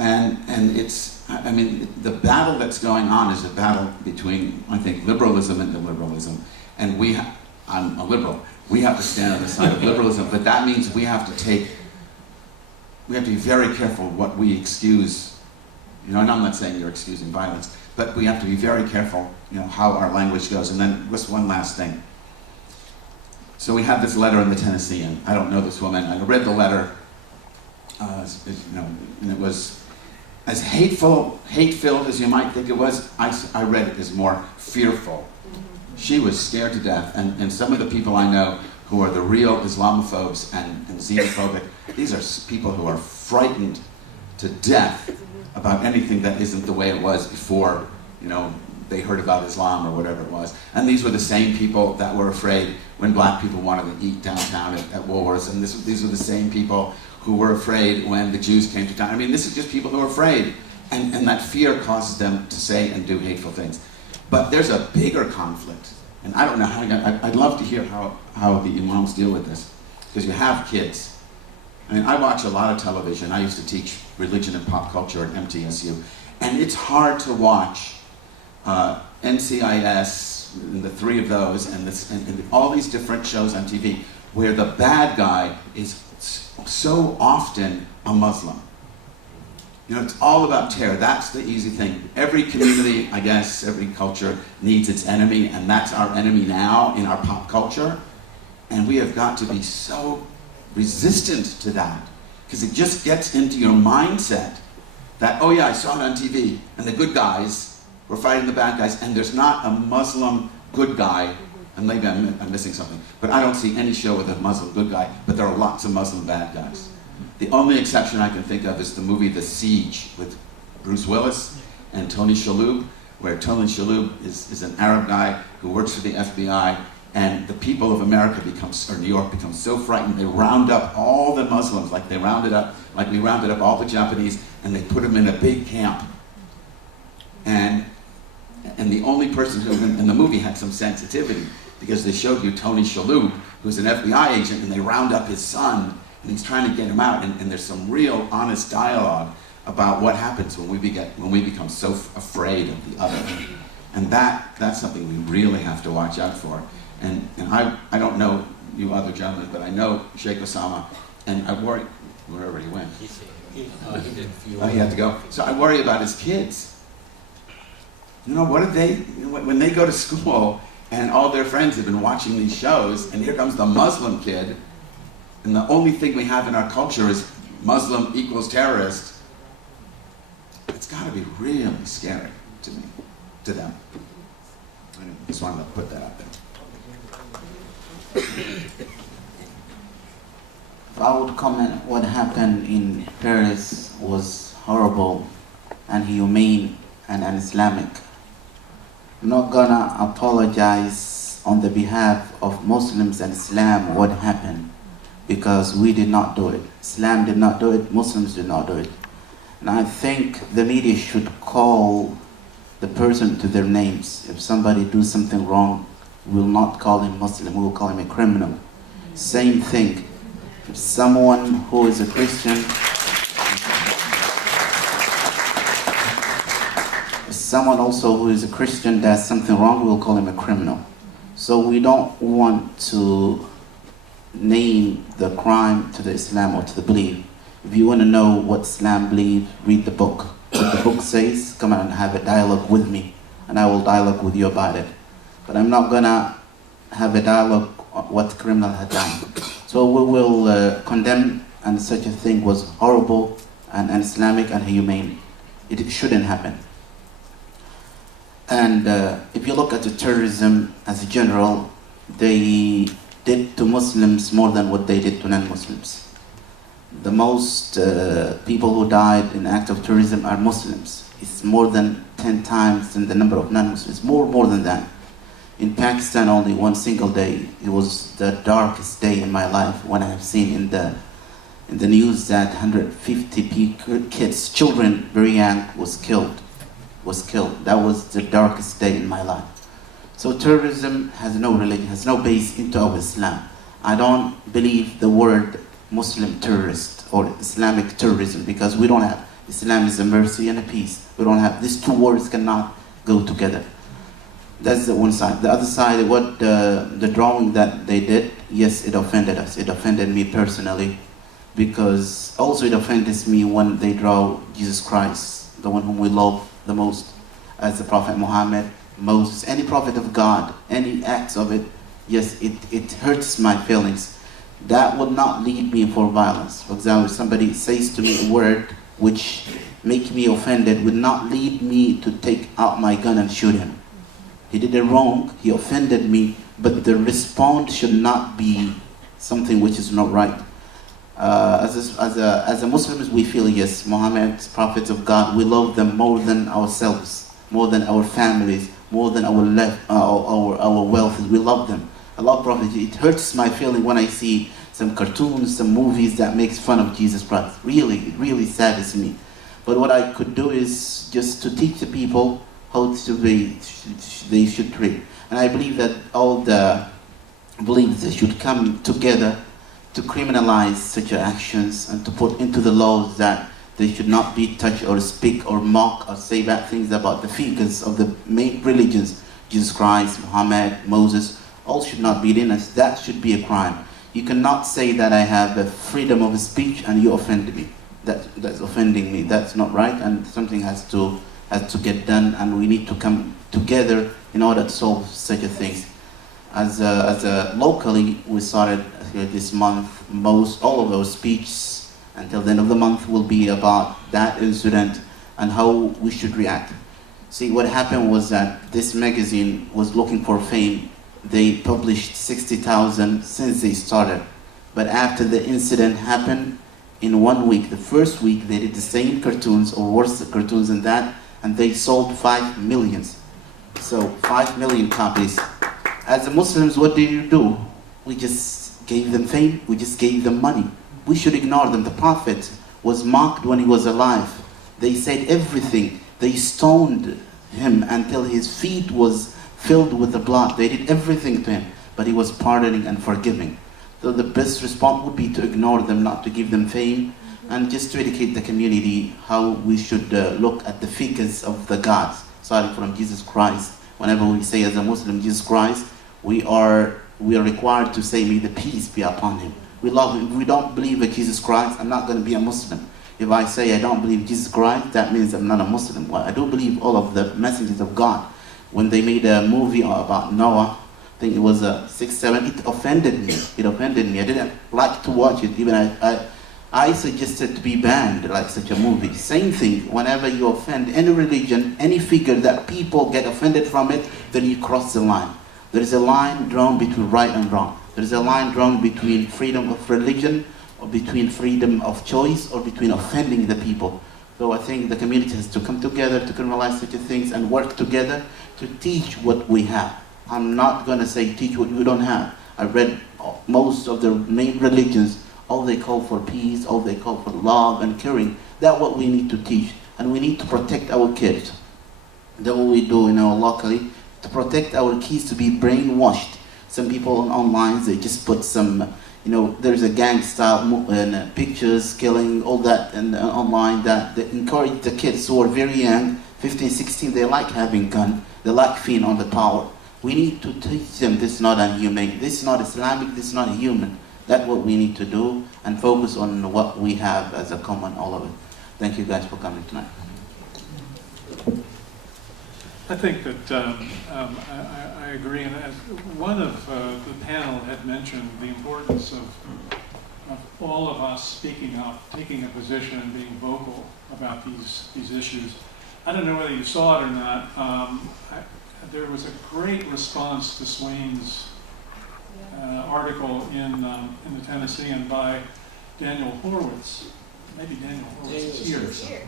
And it's, I mean, the battle that's going on is a battle between, I think, liberalism and illiberalism. And I'm a liberal. We have to stand on the side of liberalism, but that means we have to be very careful what we excuse. And I'm not saying you're excusing violence, but we have to be very careful, how our language goes. And then just one last thing. So we had this letter in the Tennessean. I don't know this woman. I read the letter, and it was as hate-filled as you might think it was. I read it as more fearful. She was scared to death, and some of the people I know who are the real Islamophobes and xenophobic, these are people who are frightened to death about anything that isn't the way it was before, they heard about Islam or whatever it was. And these were the same people that were afraid when black people wanted to eat downtown at Woolworths, and these were the same people who were afraid when the Jews came to town. I mean, this is just people who are afraid, and that fear causes them to say and do hateful things. But there's a bigger conflict, and I don't know how. I'd love to hear how the imams deal with this, because you have kids. I mean, I watch a lot of television. I used to teach religion and pop culture at MTSU, and it's hard to watch NCIS, and the three of those, and all these different shows on TV, where the bad guy is so often a Muslim. It's all about terror. That's the easy thing. Every community, I guess, every culture needs its enemy, and that's our enemy now in our pop culture. And we have got to be so resistant to that, because it just gets into your mindset that, oh yeah, I saw it on TV, and the good guys were fighting the bad guys, and there's not a Muslim good guy, and maybe I'm missing something, but I don't see any show with a Muslim good guy, but there are lots of Muslim bad guys. The only exception I can think of is the movie The Siege with Bruce Willis and Tony Shalhoub, where Tony Shalhoub is an Arab guy who works for the FBI, and the people of America or New York becomes so frightened, they round up all the Muslims, like we rounded up all the Japanese, and they put them in a big camp. And the only person who, in the movie, had some sensitivity, because they showed you Tony Shalhoub, who's an FBI agent, and they round up his son, and he's trying to get him out, and there's some real honest dialogue about what happens when we become so afraid of the other. And that's something we really have to watch out for. And I don't know you other gentlemen, but I know Sheikh Osama, and I worry, wherever he went. Oh, he had to go. So I worry about his kids. You know, what did they, when they go to school, and all their friends have been watching these shows, and here comes the Muslim kid, and the only thing we have in our culture is Muslim equals terrorist. It's got to be really scary to me, to them. I just wanted to put that out there. If I would comment, what happened in Paris was horrible and inhumane and un-Islamic. I'm not gonna apologize on the behalf of Muslims and Islam what happened, because we did not do it. Islam did not do it, Muslims did not do it. And I think the media should call the person to their names. If somebody do something wrong, we will not call him Muslim, we will call him a criminal. Same thing. If someone who is a Christian, if someone also who is a Christian does something wrong, we will call him a criminal. So we don't want to name the crime to the Islam or to the belief. If you want to know what Islam believes, read the book. What the book says, come and have a dialogue with me, and I will dialogue with you about it. But I'm not gonna have a dialogue on what the criminal had done. So we will condemn, and such a thing was horrible and un-Islamic and inhumane. It shouldn't happen. And if you look at the terrorism as a general, they did to Muslims more than what they did to non-Muslims. The most people who died in the act of terrorism are Muslims. It's more than 10 times than the number of non-Muslims, more than that. In Pakistan, only one single day, it was the darkest day in my life when I have seen in the news that 150 kids, children, very young, was killed. That was the darkest day in my life. So terrorism has no religion, has no base into our Islam. I don't believe the word Muslim terrorist or Islamic terrorism, because we don't have, Islam is a mercy and a peace. We don't have, these two words cannot go together. That's the one side. The other side, what the drawing that they did, yes, it offended us. It offended me personally, because also it offends me when they draw Jesus Christ, the one whom we love the most, as the Prophet Muhammad, Moses, any prophet of God, any acts of it, yes, it hurts my feelings. That would not lead me for violence. For example, if somebody says to me a word which make me offended, would not lead me to take out my gun and shoot him. He did it wrong, he offended me, but the response should not be something which is not right. As a Muslims, we feel, yes, Muhammad, prophets of God, we love them more than ourselves, more than our families, more than our wealth. We love them. I love prophets. It hurts my feeling when I see some cartoons, some movies that makes fun of Jesus Christ. Really, it really saddens me. But what I could do is just to teach the people how they should treat. And I believe that all the believers should come together to criminalize such actions and to put into the laws that they should not be touched or speak or mock or say bad things about the figures of the main religions, Jesus Christ, Muhammad, Moses, all should not be denounced. That should be a crime. You cannot say that I have a freedom of speech and you offend me. That's offending me. That's not right, and something has to get done, and we need to come together in order to solve such a things. As locally, we started this month, all of our speeches until the end of the month will be about that incident and how we should react. See, what happened was that this magazine was looking for fame. They published 60,000 since they started. But after the incident happened, in 1 week, the first week, they did the same cartoons or worse cartoons than that, and they sold 5 million. So 5 million copies. As the Muslims, what did you do? We just gave them fame, we just gave them money. We should ignore them. The Prophet was mocked when he was alive. They said everything. They stoned him until his feet was filled with the blood. They did everything to him, but he was pardoning and forgiving. So the best response would be to ignore them, not to give them fame, and just to educate the community how we should look at the figures of the gods, starting from Jesus Christ. Whenever we say as a Muslim Jesus Christ, we are required to say, may the peace be upon him. We love him. If we don't believe in Jesus Christ, I'm not going to be a Muslim. If I say I don't believe in Jesus Christ, that means I'm not a Muslim. Well, I do believe all of the messengers of God. When they made a movie about Noah, I think it was 6, 7, it offended me. It offended me. I didn't like to watch it. Even I suggested to be banned, like such a movie. Same thing, whenever you offend any religion, any figure that people get offended from it, then you cross the line. There is a line drawn between right and wrong. There is a line drawn between freedom of religion, or between freedom of choice, or between offending the people. So I think the community has to come together to criminalize such things and work together to teach what we have. I'm not going to say teach what you don't have. I read most of the main religions. All they call for peace, all they call for love and caring. That's what we need to teach. And we need to protect our kids. That's what we do, locally, to protect our kids to be brainwashed. Some people online, they just put some, there's a gang style pictures, killing, all that, and online that encourage the kids who are very young, 15, 16, they like having gun, they like feeding on the power. We need to teach them this is not inhumane, this is not Islamic, this is not human. That's what we need to do and focus on what we have as a common, all of it. Thank you guys for coming tonight. I think that I agree. And as one of the panel had mentioned the importance of all of us speaking up, taking a position and being vocal about these issues. I don't know whether you saw it or not. There was a great response to Swain's article in the Tennessean by Daniel Horowitz. Maybe Daniel Horowitz is here.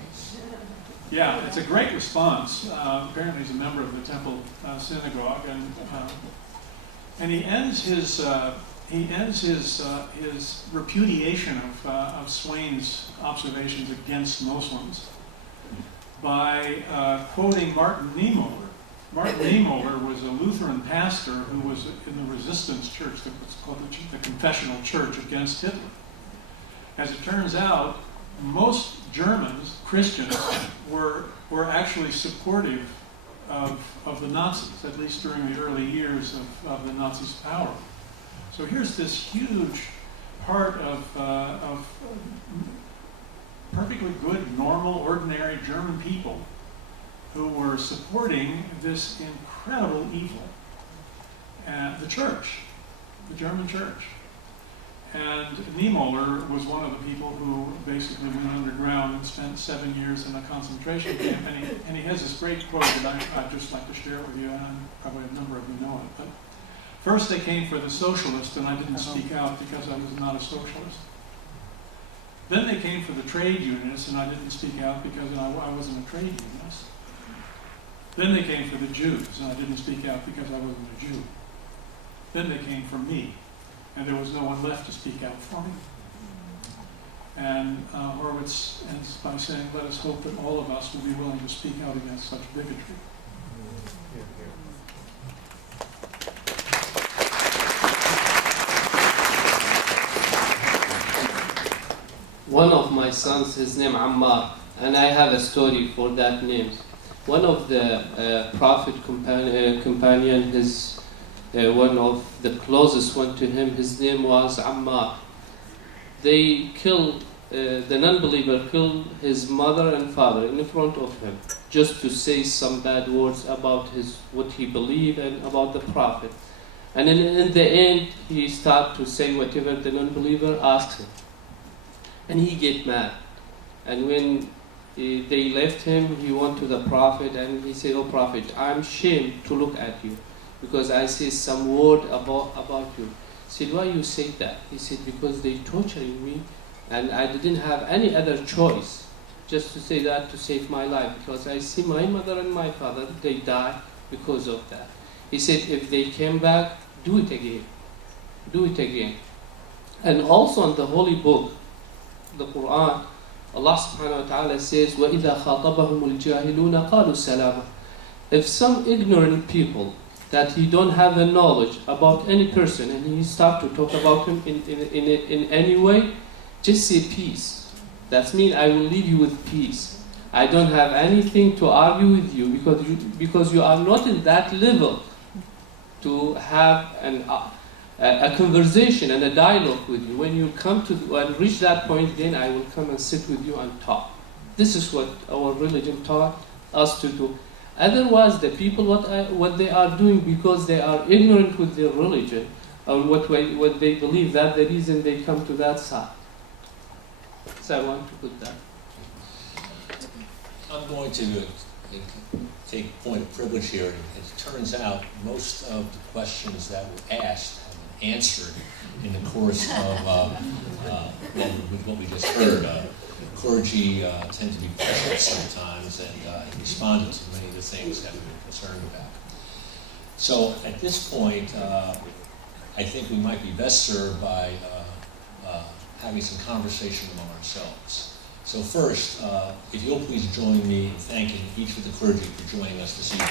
Yeah, it's a great response. Apparently, he's a member of the Temple Synagogue, and he ends his repudiation of Swain's observations against Muslims by quoting Martin Niemöller. Martin Niemöller was a Lutheran pastor who was in the resistance church, what's called the Confessional Church against Hitler. As it turns out, most Germans, Christians, were actually supportive of the Nazis, at least during the early years of the Nazis' power. So here's this huge part of perfectly good, normal, ordinary German people who were supporting this incredible evil, the church, the German church. And Niemöller was one of the people who basically went underground and spent 7 years in a concentration camp. And he has this great quote that I'd just like to share with you, and probably a number of you know it. But first they came for the socialists, and I didn't speak out because I was not a socialist. Then they came for the trade unionists, and I didn't speak out because I wasn't a trade unionist. Then they came for the Jews, and I didn't speak out because I wasn't a Jew. Then they came for me, and there was no one left to speak out for me. And Horowitz ends by saying, let us hope that all of us will be willing to speak out against such bigotry. One of my sons, his name Ammar, and I have a story for that name. One of the prophet companion, one of the closest one to him, his name was Ammar. They killed, the non-believer killed his mother and father in front of him, just to say some bad words about what he believed and about the prophet. And in the end, he started to say whatever the non-believer asked him. And he get mad. And when They left him, he went to the Prophet and he said, "Oh Prophet, I'm ashamed to look at you because I see some word about you." He said, "Why you say that?" He said, "Because they torturing me and I didn't have any other choice just to say that to save my life because I see my mother and my father, they died because of that." He said, "If they came back, do it again. Do it again." And also in the holy book, the Quran, Allah subhanahu wa ta'ala says, وَإِذَا خَاطَبَهُمُ الْجَاهِلُونَ قَالُوا سَلَامًا. If some ignorant people that he don't have the knowledge about any person and he start to talk about him in any way, just say peace. That means I will leave you with peace. I don't have anything to argue with you because you are not in that level to have a conversation and a dialogue with you. When you come to and reach that point, then I will come and sit with you and talk. This is what our religion taught us to do. Otherwise, the people what they are doing because they are ignorant with their religion or what they believe, that's the reason they come to that side. So I want to put that. I'm going to take point of privilege here. It turns out most of the questions that were asked have been answered in the course of what we just heard. Clergy tend to be pressured sometimes and responded to many of the things that we were concerned about. So at this point, I think we might be best served by having some conversation among ourselves. So first, if you'll please join me in thanking each of the clergy for joining us this evening.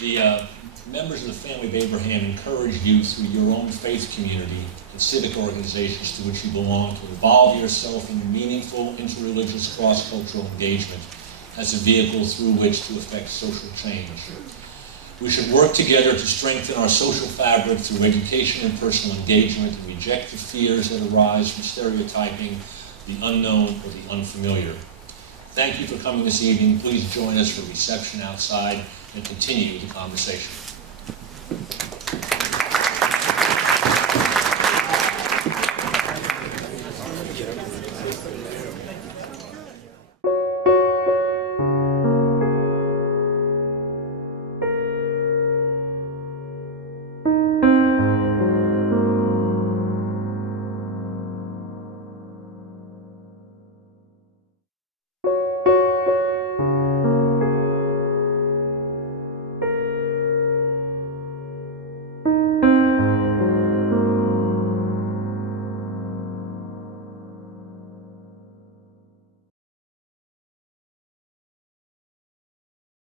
The members of the family of Abraham encourage you through your own faith community and civic organizations to which you belong to involve yourself in meaningful interreligious cross-cultural engagement as a vehicle through which to effect social change. We should work together to strengthen our social fabric through education and personal engagement and reject the fears that arise from stereotyping the unknown or the unfamiliar. Thank you for coming this evening. Please join us for reception outside and continue the conversation.